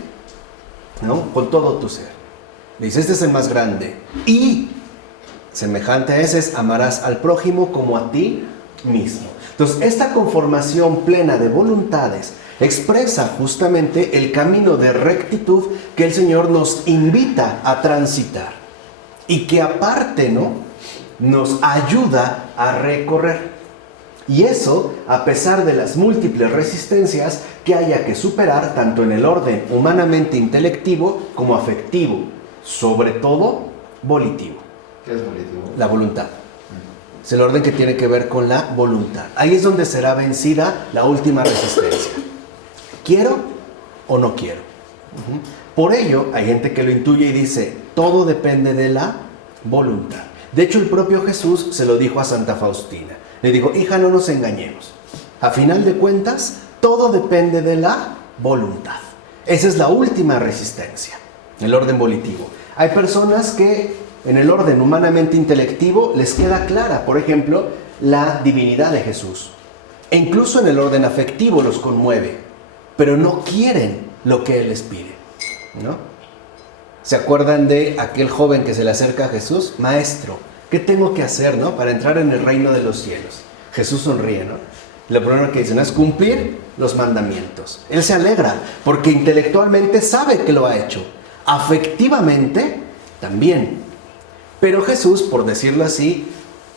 ¿no? Con todo tu ser. Dice, este es el más grande. Y semejante a ese es, amarás al prójimo como a ti mismo. Entonces, esta conformación plena de voluntades expresa justamente el camino de rectitud que el Señor nos invita a transitar y que aparte, ¿no?, nos ayuda a recorrer. Y eso a pesar de las múltiples resistencias que haya que superar tanto en el orden humanamente intelectivo como afectivo, sobre todo volitivo. ¿Qué es volitivo? La voluntad. Es el orden que tiene que ver con la voluntad. Ahí es donde será vencida la última resistencia. ¿Quiero o no quiero? Por ello, hay gente que lo intuye y dice, todo depende de la voluntad. De hecho, el propio Jesús se lo dijo a Santa Faustina. Le dijo, hija, no nos engañemos. A final de cuentas, todo depende de la voluntad. Esa es la última resistencia, el orden volitivo. Hay personas que en el orden humanamente intelectivo les queda clara, por ejemplo, la divinidad de Jesús. E incluso en el orden afectivo los conmueve, pero no quieren lo que Él les pide, ¿no? ¿Se acuerdan de aquel joven que se le acerca a Jesús? Maestro, ¿qué tengo que hacer, no, para entrar en el reino de los cielos? Jesús sonríe, ¿no? Lo primero que dice, ¿no?, es cumplir los mandamientos. Él se alegra porque intelectualmente sabe que lo ha hecho. Afectivamente también. Pero Jesús, por decirlo así,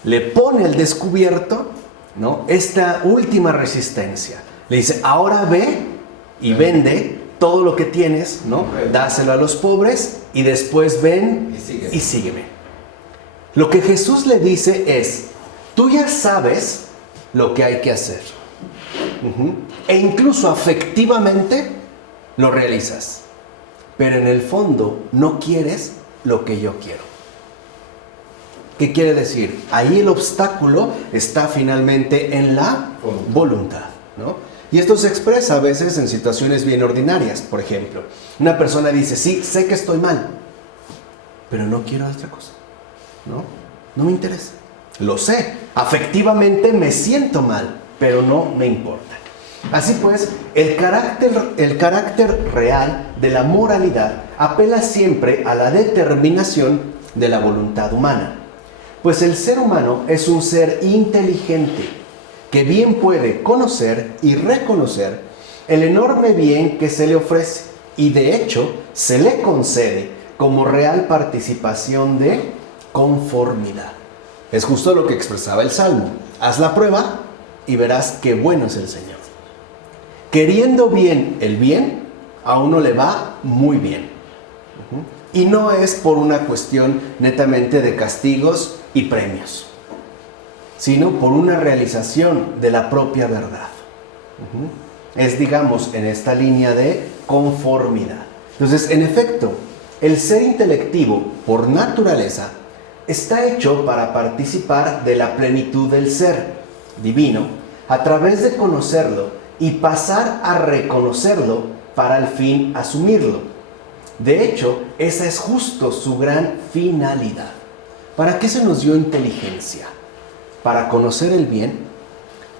le pone al descubierto, ¿no?, esta última resistencia. Le dice, ahora ve y vende todo lo que tienes, ¿no? Dáselo a los pobres y después ven y sígueme. Lo que Jesús le dice es, tú ya sabes lo que hay que hacer. E incluso afectivamente lo realizas. Pero en el fondo no quieres lo que yo quiero. ¿Qué quiere decir? Ahí el obstáculo está finalmente en la voluntad, ¿no? Y esto se expresa a veces en situaciones bien ordinarias. Por ejemplo, una persona dice, sí, sé que estoy mal, pero no quiero otra cosa, ¿no? No me interesa. Lo sé, afectivamente me siento mal, pero no me importa. Así pues, el carácter real de la moralidad apela siempre a la determinación de la voluntad humana. Pues el ser humano es un ser inteligente que bien puede conocer y reconocer el enorme bien que se le ofrece y de hecho se le concede como real participación de conformidad. Es justo lo que expresaba el Salmo. Haz la prueba y verás qué bueno es el Señor. Queriendo bien el bien, a uno le va muy bien. Y no es por una cuestión netamente de castigos y premios, sino por una realización de la propia verdad. Es, digamos, en esta línea de conformidad. Entonces, en efecto, el ser intelectivo, por naturaleza, está hecho para participar de la plenitud del ser divino a través de conocerlo y pasar a reconocerlo para al fin asumirlo. De hecho, esa es justo su gran finalidad. ¿Para qué se nos dio inteligencia? Para conocer el bien,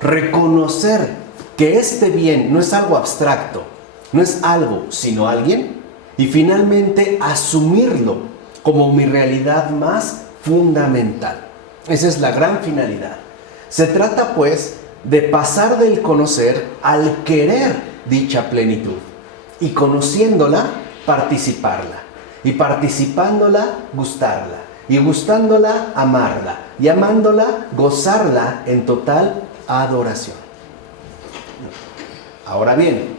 reconocer que este bien no es algo abstracto, no es algo, sino alguien, Y finalmente, asumirlo como mi realidad más fundamental. Esa es la gran finalidad. Se trata, pues, de pasar del conocer al querer dicha plenitud. Y conociéndola, participarla. Y participándola, gustarla. Y gustándola, amarla. Y amándola, gozarla en total adoración. Ahora bien,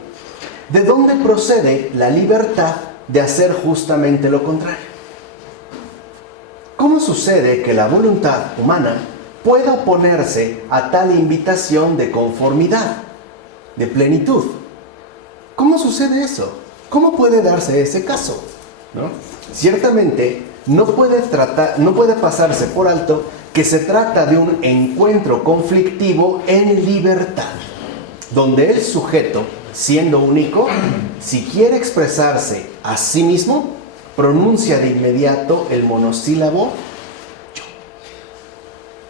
¿de dónde procede la libertad de hacer justamente lo contrario? ¿Cómo sucede que la voluntad humana pueda oponerse a tal invitación de conformidad, de plenitud? ¿Cómo sucede eso? ¿Cómo puede darse ese caso? ¿No? Ciertamente, no puede pasarse por alto que se trata de un encuentro conflictivo en libertad, donde el sujeto, siendo único, si quiere expresarse a sí mismo, pronuncia de inmediato el monosílabo yo.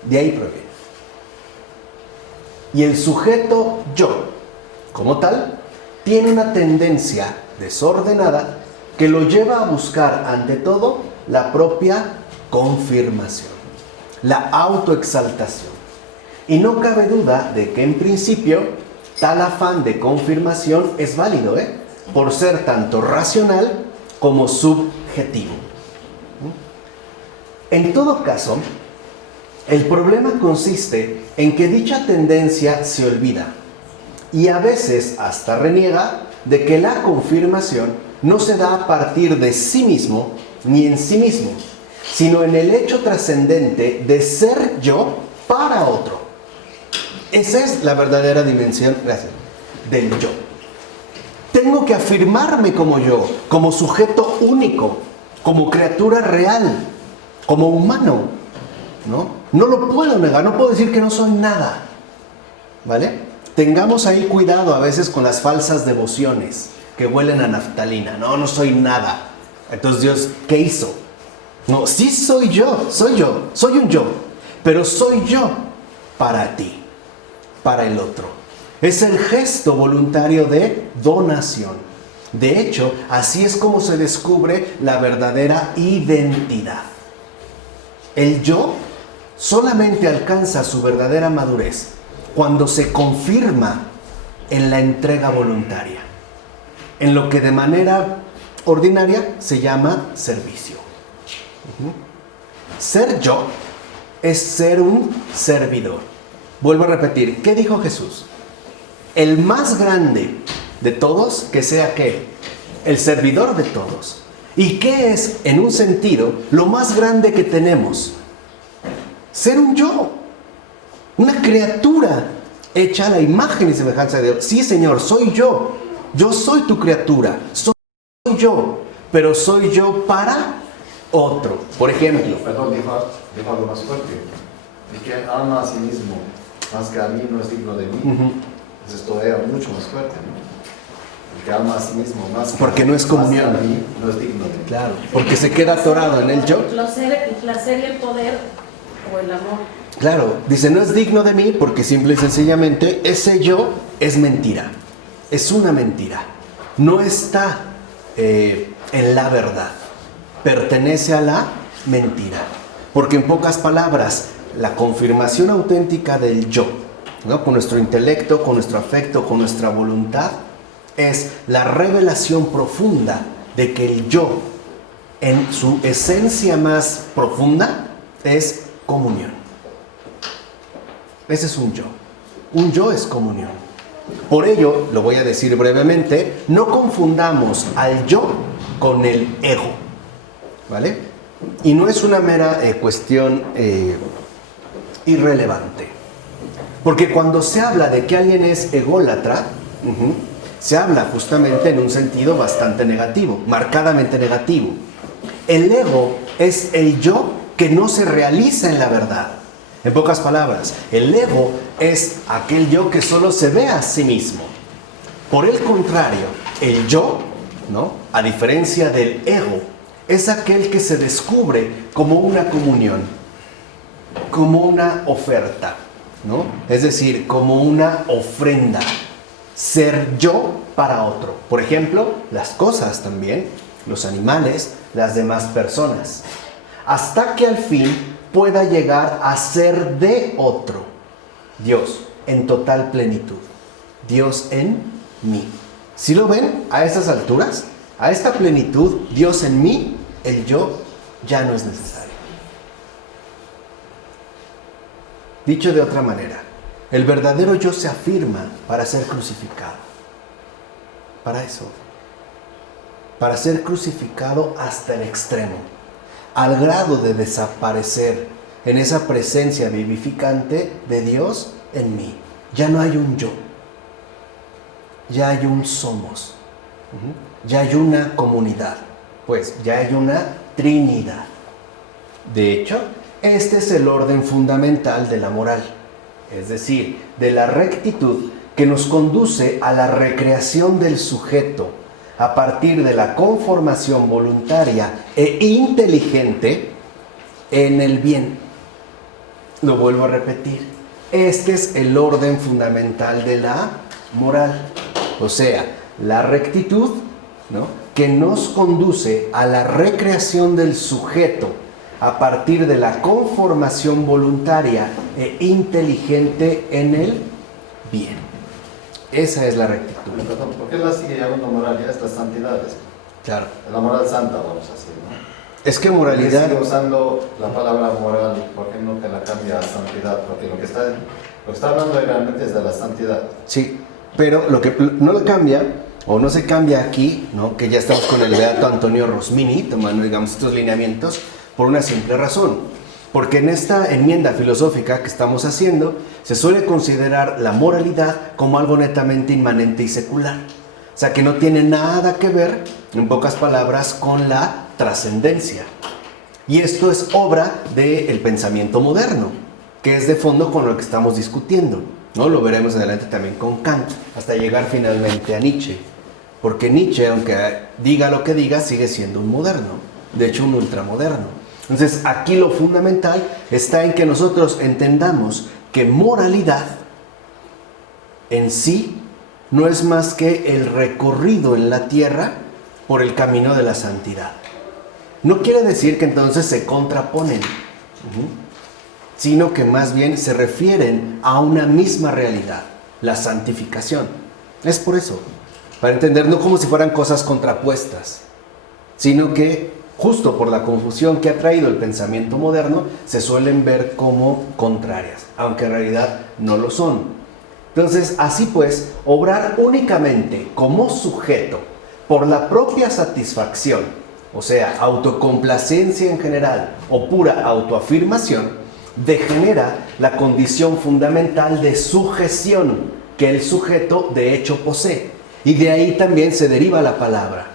De ahí proviene. Y el sujeto yo, como tal, tiene una tendencia desordenada que lo lleva a buscar ante todo la propia confirmación, la autoexaltación. Y no cabe duda de que en principio tal afán de confirmación es válido, por ser tanto racional como subjetivo. En todo caso, el problema consiste en que dicha tendencia se olvida y a veces hasta reniega de que la confirmación no se da a partir de sí mismo ni en sí mismo, sino en el hecho trascendente de ser yo para otro. Esa es la verdadera dimensión, gracias, del yo. Tengo que afirmarme como yo, como sujeto único, como criatura real, como humano, ¿no? No lo puedo negar, no puedo decir que no soy nada, ¿vale? Tengamos ahí cuidado a veces con las falsas devociones que huelen a naftalina. No, no soy nada. Entonces Dios, ¿qué hizo? No, sí soy yo, soy un yo, pero soy yo para ti, para el otro. Es el gesto voluntario de donación. De hecho, así es como se descubre la verdadera identidad. El yo solamente alcanza su verdadera madurez cuando se confirma en la entrega voluntaria, en lo que de manera ordinaria se llama servicio. Ser yo es ser un servidor. Vuelvo a repetir, ¿qué dijo Jesús? El más grande de todos, que sea ¿qué? El servidor de todos. ¿Y qué es, en un sentido, lo más grande que tenemos? Ser un yo, una criatura hecha a la imagen y semejanza de Dios. Sí, Señor, soy yo soy tu criatura, soy yo, pero soy yo para otro. Por ejemplo, perdón, dijo algo más fuerte. El que ama a sí mismo más que a mí no es digno de mí. Entonces todavía mucho más fuerte, ¿no? El que ama a sí mismo más que porque no es comunión. Más que a mí no es digno de mí. Claro, porque se queda atorado en el yo. El placer y el poder o el amor. Claro, dice, no es digno de mí porque simple y sencillamente ese yo es mentira. Es una mentira. No está en la verdad. Pertenece a la mentira. Porque en pocas palabras, la confirmación auténtica del yo, ¿no? Con nuestro intelecto, con nuestro afecto, con nuestra voluntad, es la revelación profunda de que el yo, en su esencia más profunda, es comunión. Ese es un yo. Un yo es comunión. Por ello, lo voy a decir brevemente, no confundamos al yo con el ego, ¿vale? Y no es una mera cuestión irrelevante. Porque cuando se habla de que alguien es ególatra, se habla justamente en un sentido bastante negativo, marcadamente negativo. El ego es el yo que no se realiza en la verdad. En pocas palabras, el ego es aquel yo que solo se ve a sí mismo. Por el contrario, el yo, ¿no? A diferencia del ego, es aquel que se descubre como una comunión, como una oferta, ¿no? Es decir, como una ofrenda. Ser yo para otro. Por ejemplo, las cosas también los animales, las demás personas, hasta que al fin pueda llegar a ser de otro, Dios en total plenitud, Dios en mí. ¿Sí lo ven a esas alturas? A esta plenitud, Dios en mí, el yo ya no es necesario. Dicho de otra manera, el verdadero yo se afirma para ser crucificado. Para eso. Para ser crucificado hasta el extremo, al grado de desaparecer en esa presencia vivificante de Dios en mí. Ya no hay un yo, ya hay un somos, ya hay una comunidad, pues ya hay una trinidad. De hecho, este es el orden fundamental de la moral, es decir, de la rectitud que nos conduce a la recreación del sujeto a partir de la conformación voluntaria e inteligente en el bien. Lo vuelvo a repetir, este es el orden fundamental de la moral, o sea, la rectitud, ¿no?, que nos conduce a la recreación del sujeto a partir de la conformación voluntaria e inteligente en el bien. Esa es la rectitud. Perdón, ¿por qué la sigue llamando moral? Ya estas santidades. Claro. La moral santa, vamos a decir, ¿no? Es que moralidad... Sigue usando la palabra moral, ¿por qué no que la cambia a santidad? Porque lo que está hablando realmente es de la santidad. Sí, pero lo que no lo cambia, o no se cambia aquí, ¿no?, que ya estamos con el beato Antonio Rosmini, tomando, digamos, estos lineamientos, por una simple razón. Porque en esta enmienda filosófica que estamos haciendo, se suele considerar la moralidad como algo netamente inmanente y secular. O sea, que no tiene nada que ver, en pocas palabras, con la trascendencia. Y esto es obra del pensamiento moderno, que es de fondo con lo que estamos discutiendo, ¿no? Lo veremos adelante también con Kant, hasta llegar finalmente a Nietzsche. Porque Nietzsche, aunque diga lo que diga, sigue siendo un moderno, de hecho un ultramoderno. Entonces, aquí lo fundamental está en que nosotros entendamos que moralidad en sí no es más que el recorrido en la tierra por el camino de la santidad. No quiere decir que entonces se contraponen, sino que más bien se refieren a una misma realidad, la santificación. Es por eso, para entender no como si fueran cosas contrapuestas, sino que justo por la confusión que ha traído el pensamiento moderno, se suelen ver como contrarias, aunque en realidad no lo son. Entonces, así pues, obrar únicamente como sujeto por la propia satisfacción, o sea, autocomplacencia en general o pura autoafirmación, degenera la condición fundamental de sujeción que el sujeto de hecho posee. Y de ahí también se deriva la palabra.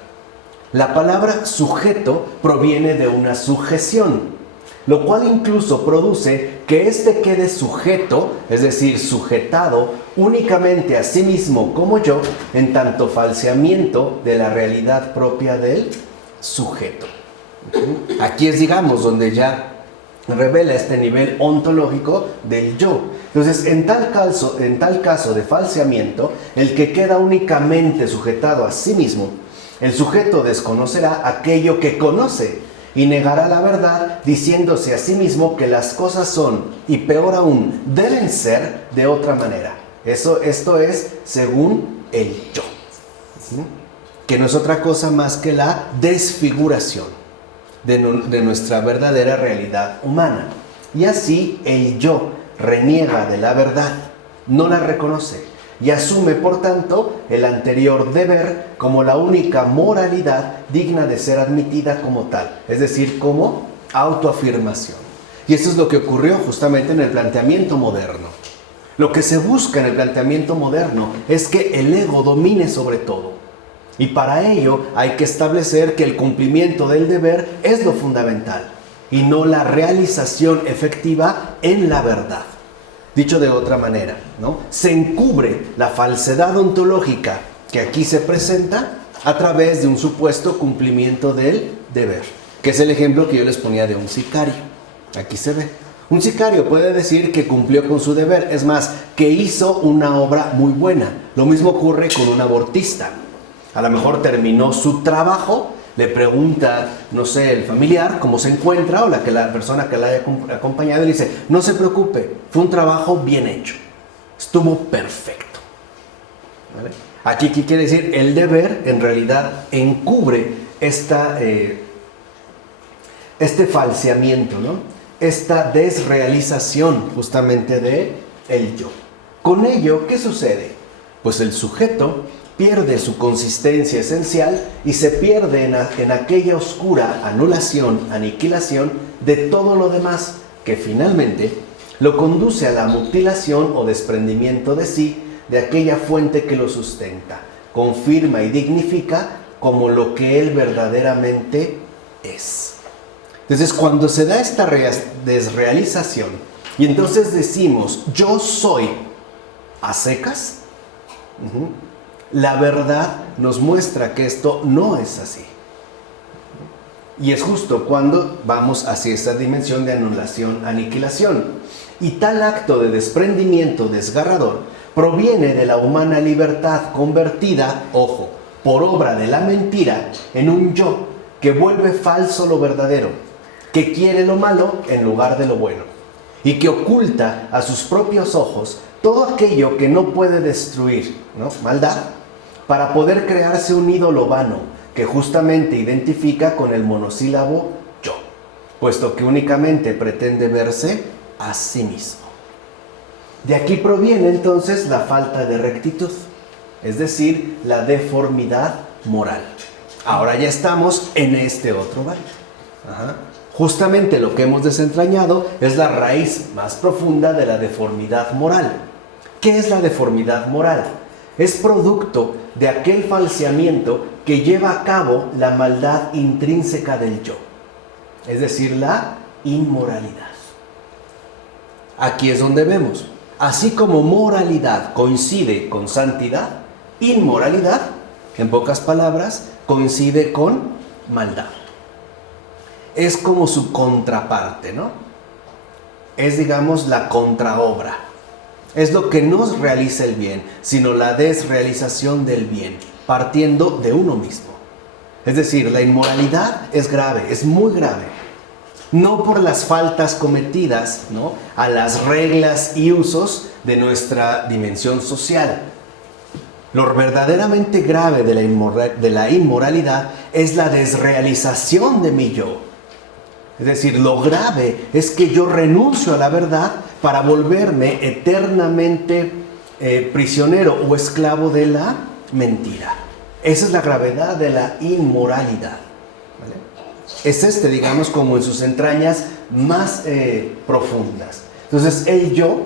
La palabra sujeto proviene de una sujeción, lo cual incluso produce que éste quede sujeto, es decir, sujetado únicamente a sí mismo como yo, en tanto falseamiento de la realidad propia del sujeto. Aquí es, digamos, donde ya revela este nivel ontológico del yo. Entonces, en tal caso de falseamiento, el que queda únicamente sujetado a sí mismo, el sujeto desconocerá aquello que conoce y negará la verdad diciéndose a sí mismo que las cosas son, y peor aún, deben ser de otra manera. Esto es según el yo, que no es otra cosa más que la desfiguración de nuestra verdadera realidad humana. Y así el yo reniega de la verdad, no la reconoce, y asume, por tanto, el anterior deber como la única moralidad digna de ser admitida como tal, es decir, como autoafirmación. Y esto es lo que ocurrió justamente en el planteamiento moderno. Lo que se busca en el planteamiento moderno es que el ego domine sobre todo. Y para ello hay que establecer que el cumplimiento del deber es lo fundamental, y no la realización efectiva en la verdad. Dicho de otra manera, ¿no?, se encubre la falsedad ontológica que aquí se presenta a través de un supuesto cumplimiento del deber, que es el ejemplo que yo les ponía de un sicario. Aquí se ve. Un sicario puede decir que cumplió con su deber, es más, que hizo una obra muy buena. Lo mismo ocurre con un abortista. A lo mejor terminó su trabajo, Le pregunta, no sé, el familiar cómo se encuentra o la persona que la haya acompañado y le dice, no se preocupe, fue un trabajo bien hecho, estuvo perfecto. ¿Vale? Aquí, ¿qué quiere decir? El deber en realidad encubre este falseamiento, ¿no? Esta desrealización justamente de el yo. Con ello, ¿qué sucede? Pues el sujeto pierde su consistencia esencial y se pierde en aquella oscura anulación, aniquilación de todo lo demás, que finalmente lo conduce a la mutilación o desprendimiento de sí, de aquella fuente que lo sustenta, confirma y dignifica como lo que él verdaderamente es. Entonces, cuando se da esta desrealización y entonces decimos, yo soy a secas, la verdad nos muestra que esto no es así. Y es justo cuando vamos hacia esa dimensión de anulación, aniquilación. Y tal acto de desprendimiento desgarrador proviene de la humana libertad convertida, ojo, por obra de la mentira, en un yo que vuelve falso lo verdadero, que quiere lo malo en lugar de lo bueno, y que oculta a sus propios ojos todo aquello que no puede destruir, ¿no? Maldad, para poder crearse un ídolo vano que justamente identifica con el monosílabo yo, puesto que únicamente pretende verse a sí mismo. De aquí proviene entonces la falta de rectitud, es decir, la deformidad moral. Ahora ya estamos en este otro valle. Justamente lo que hemos desentrañado es la raíz más profunda de la deformidad moral. ¿Qué es la deformidad moral? Es producto de aquel falseamiento que lleva a cabo la maldad intrínseca del yo, es decir, la inmoralidad. Aquí es donde vemos, así como moralidad coincide con santidad, inmoralidad, en pocas palabras, coincide con maldad. Es como su contraparte, ¿no? Es, digamos, la contraobra. Es lo que no realiza el bien, sino la desrealización del bien, partiendo de uno mismo. Es decir, la inmoralidad es grave, es muy grave. No por las faltas cometidas, ¿no?, a las reglas y usos de nuestra dimensión social. Lo verdaderamente grave de la inmoralidad es la desrealización de mi yo. Es decir, lo grave es que yo renuncio a la verdad para volverme eternamente prisionero o esclavo de la mentira. Esa es la gravedad de la inmoralidad, ¿vale? Es digamos, como en sus entrañas más profundas. Entonces, el yo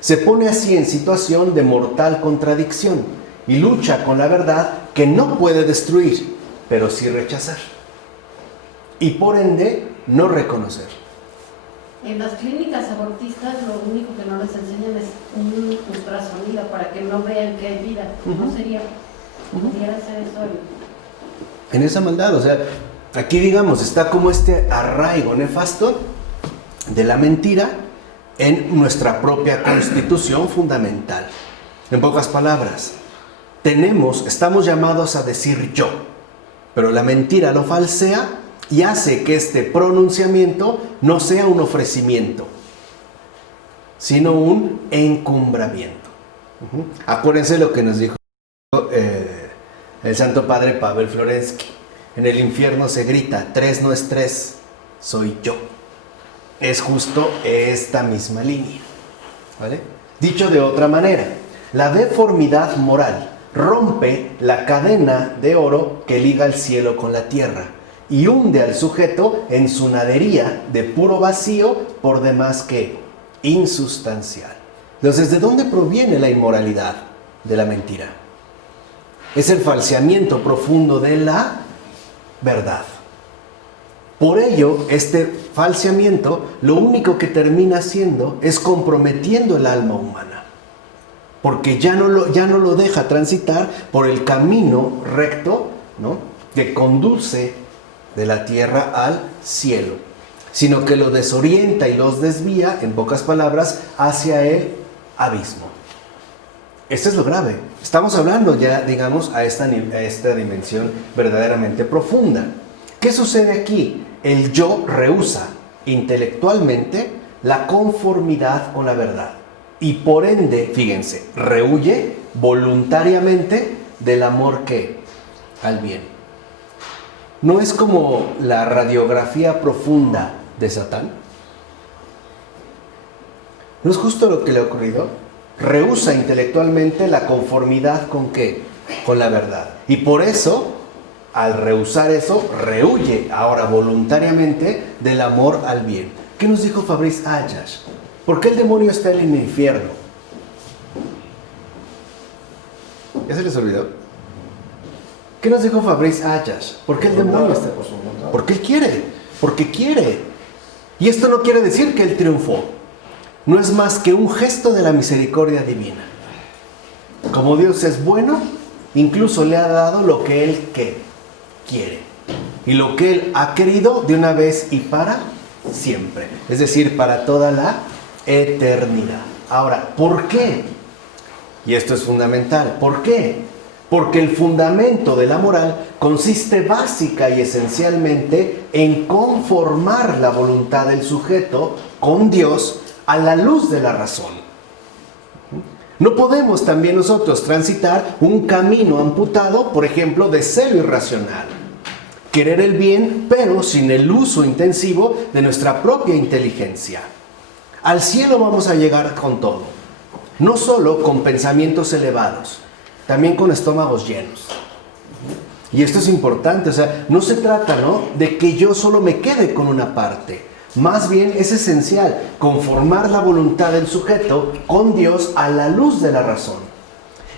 se pone así en situación de mortal contradicción y lucha con la verdad que no puede destruir, pero sí rechazar. Y por ende, no reconocer. En las clínicas abortistas lo único que no les enseñan es un ultrasonido para que no vean que hay vida. ¿No sería? ¿Pudiera ser eso? En esa maldad, o sea, aquí digamos, está como este arraigo nefasto de la mentira en nuestra propia constitución fundamental. En pocas palabras, estamos llamados a decir yo, pero la mentira lo falsea y hace que este pronunciamiento no sea un ofrecimiento, sino un encumbramiento. Acuérdense lo que nos dijo el Santo Padre Pavel Florensky. En el infierno se grita, 3 no es 3, soy yo. Es justo esta misma línea, ¿vale? Dicho de otra manera, la deformidad moral rompe la cadena de oro que liga el cielo con la tierra y hunde al sujeto en su nadería de puro vacío, por demás que insustancial. Entonces, ¿de dónde proviene la inmoralidad? De la mentira. Es el falseamiento profundo de la verdad. Por ello, este falseamiento lo único que termina haciendo es comprometiendo el alma humana, porque ya no lo deja transitar por el camino recto, ¿no?, que conduce de la tierra al cielo, sino que lo desorienta y los desvía, en pocas palabras, hacia el abismo. Esto es lo grave. Estamos hablando ya, digamos, a esta dimensión verdaderamente profunda. ¿Qué sucede aquí? El yo rehúsa intelectualmente la conformidad con la verdad. Y por ende, fíjense, rehuye voluntariamente del amor que al bien. ¿No es como la radiografía profunda de Satán? ¿No es justo lo que le ha ocurrido? Rehúsa intelectualmente la conformidad con ¿qué? Con la verdad. Y por eso, al rehusar eso, rehuye ahora voluntariamente del amor al bien. ¿Qué nos dijo Fabrice Ayash? ¿Por qué el demonio está en el infierno? ¿Ya se les olvidó? ¿Qué nos dijo Fabrice Ayash? ¿Por qué el demonio está? Porque él quiere. Porque quiere. Y esto no quiere decir que él triunfó. No es más que un gesto de la misericordia divina. Como Dios es bueno, incluso le ha dado lo que él quiere. Y lo que él ha querido de una vez y para siempre. Es decir, para toda la eternidad. Ahora, ¿por qué? Y esto es fundamental. ¿Por qué? Porque el fundamento de la moral consiste básica y esencialmente en conformar la voluntad del sujeto con Dios a la luz de la razón. No podemos también nosotros transitar un camino amputado, por ejemplo, de celo irracional. Querer el bien, pero sin el uso intensivo de nuestra propia inteligencia. Al cielo vamos a llegar con todo. No solo con pensamientos elevados, también con estómagos llenos. Y esto es importante, o sea, no se trata, ¿no?, de que yo solo me quede con una parte. Más bien es esencial conformar la voluntad del sujeto con Dios a la luz de la razón.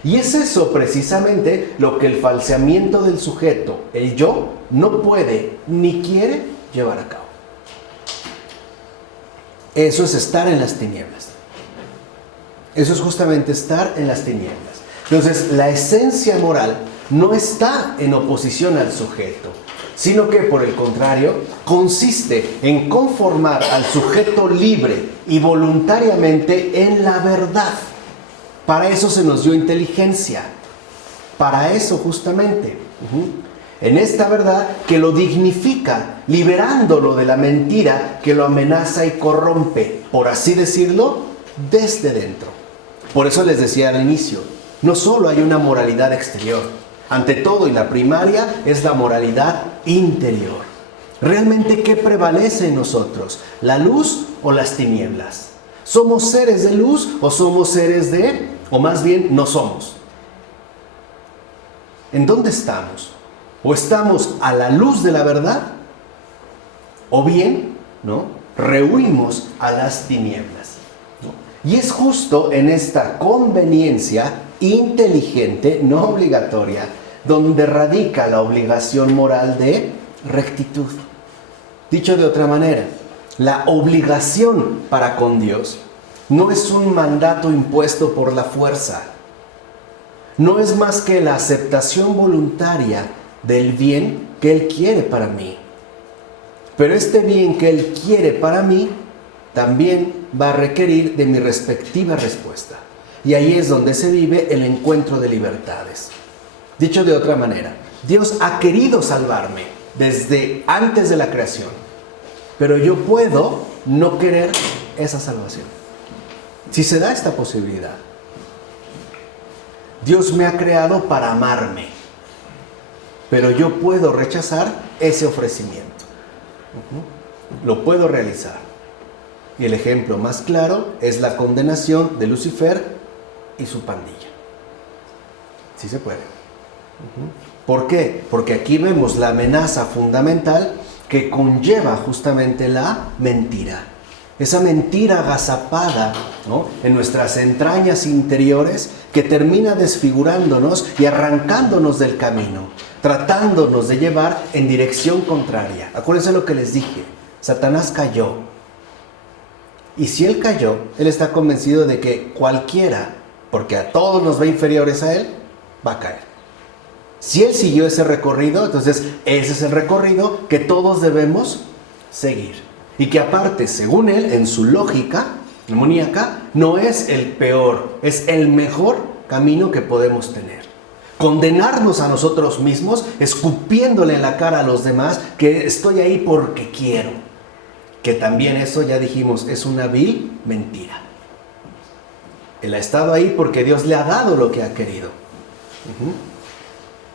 Y es eso precisamente lo que el falseamiento del sujeto, el yo, no puede ni quiere llevar a cabo. Eso es estar en las tinieblas. Eso es justamente estar en las tinieblas. Entonces, la esencia moral no está en oposición al sujeto, sino que, por el contrario, consiste en conformar al sujeto libre y voluntariamente en la verdad. Para eso se nos dio inteligencia. Para eso justamente. En esta verdad que lo dignifica, liberándolo de la mentira que lo amenaza y corrompe, por así decirlo, desde dentro. Por eso les decía al inicio, no solo hay una moralidad exterior. Ante todo, y la primaria, es la moralidad interior. ¿Realmente qué prevalece en nosotros? ¿La luz o las tinieblas? ¿Somos seres de luz o somos seres de, o más bien, no somos? ¿En dónde estamos? ¿O estamos a la luz de la verdad? ¿O bien, ¿no?, rehuimos a las tinieblas? ¿No? Y es justo en esta conveniencia inteligente, no obligatoria, donde radica la obligación moral de rectitud. Dicho de otra manera, la obligación para con Dios no es un mandato impuesto por la fuerza. No es más que la aceptación voluntaria del bien que Él quiere para mí. Pero este bien que Él quiere para mí también va a requerir de mi respectiva respuesta. Y ahí es donde se vive el encuentro de libertades. Dicho de otra manera, Dios ha querido salvarme desde antes de la creación, pero yo puedo no querer esa salvación. Si se da esta posibilidad, Dios me ha creado para amarme, pero yo puedo rechazar ese ofrecimiento. Lo puedo realizar. Y el ejemplo más claro es la condenación de Lucifer y su pandilla. Sí se puede. ¿Por qué? Porque aquí vemos la amenaza fundamental que conlleva justamente la mentira. Esa mentira agazapada, ¿no?, en nuestras entrañas interiores, que termina desfigurándonos y arrancándonos del camino, tratándonos de llevar en dirección contraria. Acuérdense lo que les dije, Satanás cayó. Y si él cayó, él está convencido de que cualquiera, porque a todos nos ve inferiores a él, va a caer. Si él siguió ese recorrido, entonces ese es el recorrido que todos debemos seguir. Y que aparte, según él, en su lógica demoníaca, no es el peor, es el mejor camino que podemos tener. condenarnos a nosotros mismos, escupiéndole en la cara a los demás que estoy ahí porque quiero. Que también eso, ya dijimos, es una vil mentira. Él ha estado ahí porque Dios le ha dado lo que ha querido.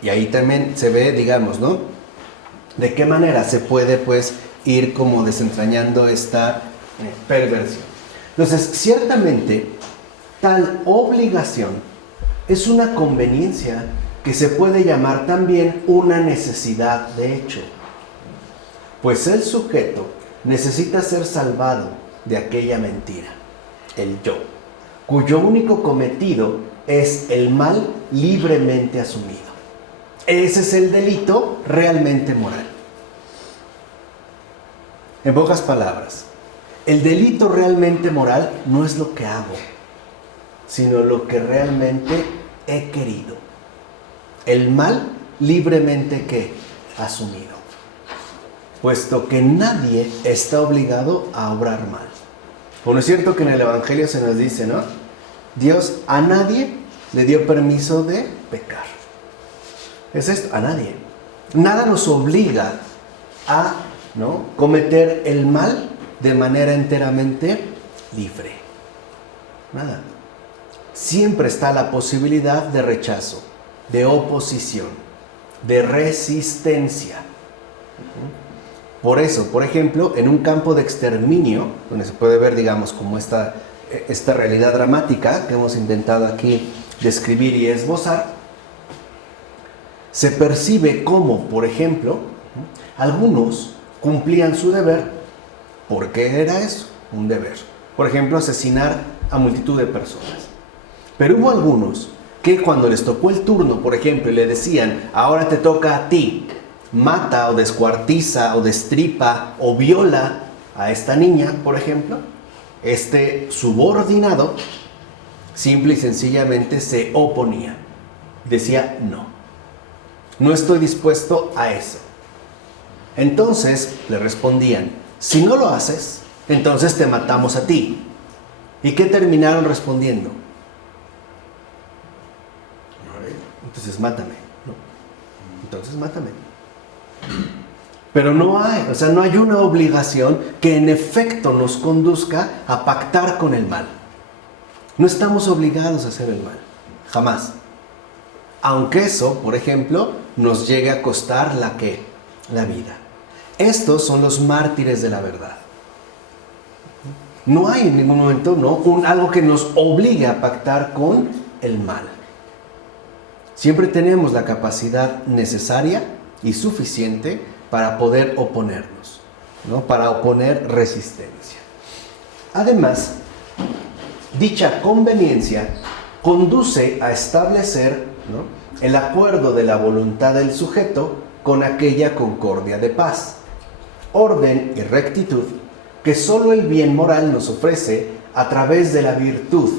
Y ahí también se ve, digamos, ¿no? De qué manera se puede, pues, ir como desentrañando esta perversión. Entonces, ciertamente, tal obligación es una conveniencia que se puede llamar también una necesidad de hecho. Pues el sujeto necesita ser salvado de aquella mentira, el yo, cuyo único cometido es el mal libremente asumido. Ese es el delito realmente moral. En pocas palabras, el delito realmente moral no es lo que hago, sino lo que realmente he querido. El mal libremente ¿qué? Asumido. Puesto que nadie está obligado a obrar mal. Bueno, es cierto que en el Evangelio se nos dice, ¿no? Dios a nadie le dio permiso de pecar. Es esto, a nadie. Nada nos obliga a, ¿no?, cometer el mal de manera enteramente libre. Nada. Siempre está la posibilidad de rechazo, de oposición, de resistencia. Por eso, por ejemplo, en un campo de exterminio, donde se puede ver, digamos, como esta realidad dramática que hemos intentado aquí describir y esbozar, se percibe cómo, por ejemplo, algunos cumplían su deber. ¿Por qué era eso? Un deber. Por ejemplo, asesinar a multitud de personas. Pero hubo algunos que cuando les tocó el turno, por ejemplo, y le decían, ahora te toca a ti, mata o descuartiza o destripa o viola a esta niña, por ejemplo, este subordinado simple y sencillamente se oponía. Decía, no estoy dispuesto a eso. Entonces le respondían, si no lo haces, entonces te matamos a ti. ¿Y qué terminaron respondiendo? Entonces mátame, ¿no? Entonces mátame. Pero no hay una obligación que en efecto nos conduzca a pactar con el mal. No estamos obligados a hacer el mal, jamás. Aunque eso, por ejemplo, nos llegue a costar la vida. Estos son los mártires de la verdad. No hay en ningún momento, ¿no?, algo que nos obligue a pactar con el mal. Siempre tenemos la capacidad necesaria y suficiente para poder oponernos, ¿no?, para oponer resistencia. Además, dicha conveniencia conduce a establecer, ¿no?, el acuerdo de la voluntad del sujeto con aquella concordia de paz, orden y rectitud que solo el bien moral nos ofrece a través de la virtud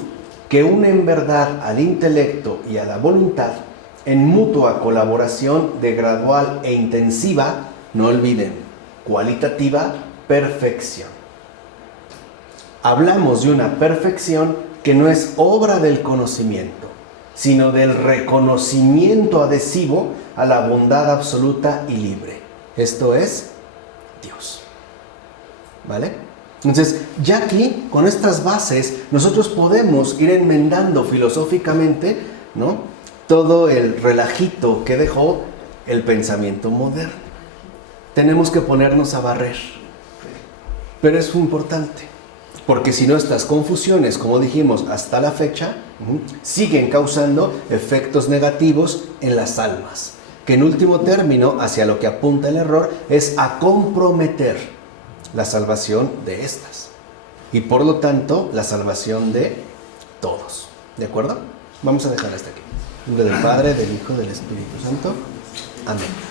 que une en verdad al intelecto y a la voluntad en mutua colaboración de gradual e intensiva, no olviden, cualitativa perfección. Hablamos de una perfección que no es obra del conocimiento, sino del reconocimiento adhesivo a la bondad absoluta y libre. Esto es Dios. ¿Vale? Entonces, ya aquí, con estas bases, nosotros podemos ir enmendando filosóficamente, ¿no?, todo el relajito que dejó el pensamiento moderno. Tenemos que ponernos a barrer. Pero es muy importante, porque si no, estas confusiones, como dijimos hasta la fecha, siguen causando efectos negativos en las almas, que en último término, hacia lo que apunta el error, es a comprometer la salvación de estas. Y por lo tanto, la salvación de todos. ¿De acuerdo? Vamos a dejar hasta aquí. En nombre del Padre, del Hijo, del Espíritu Santo. Amén.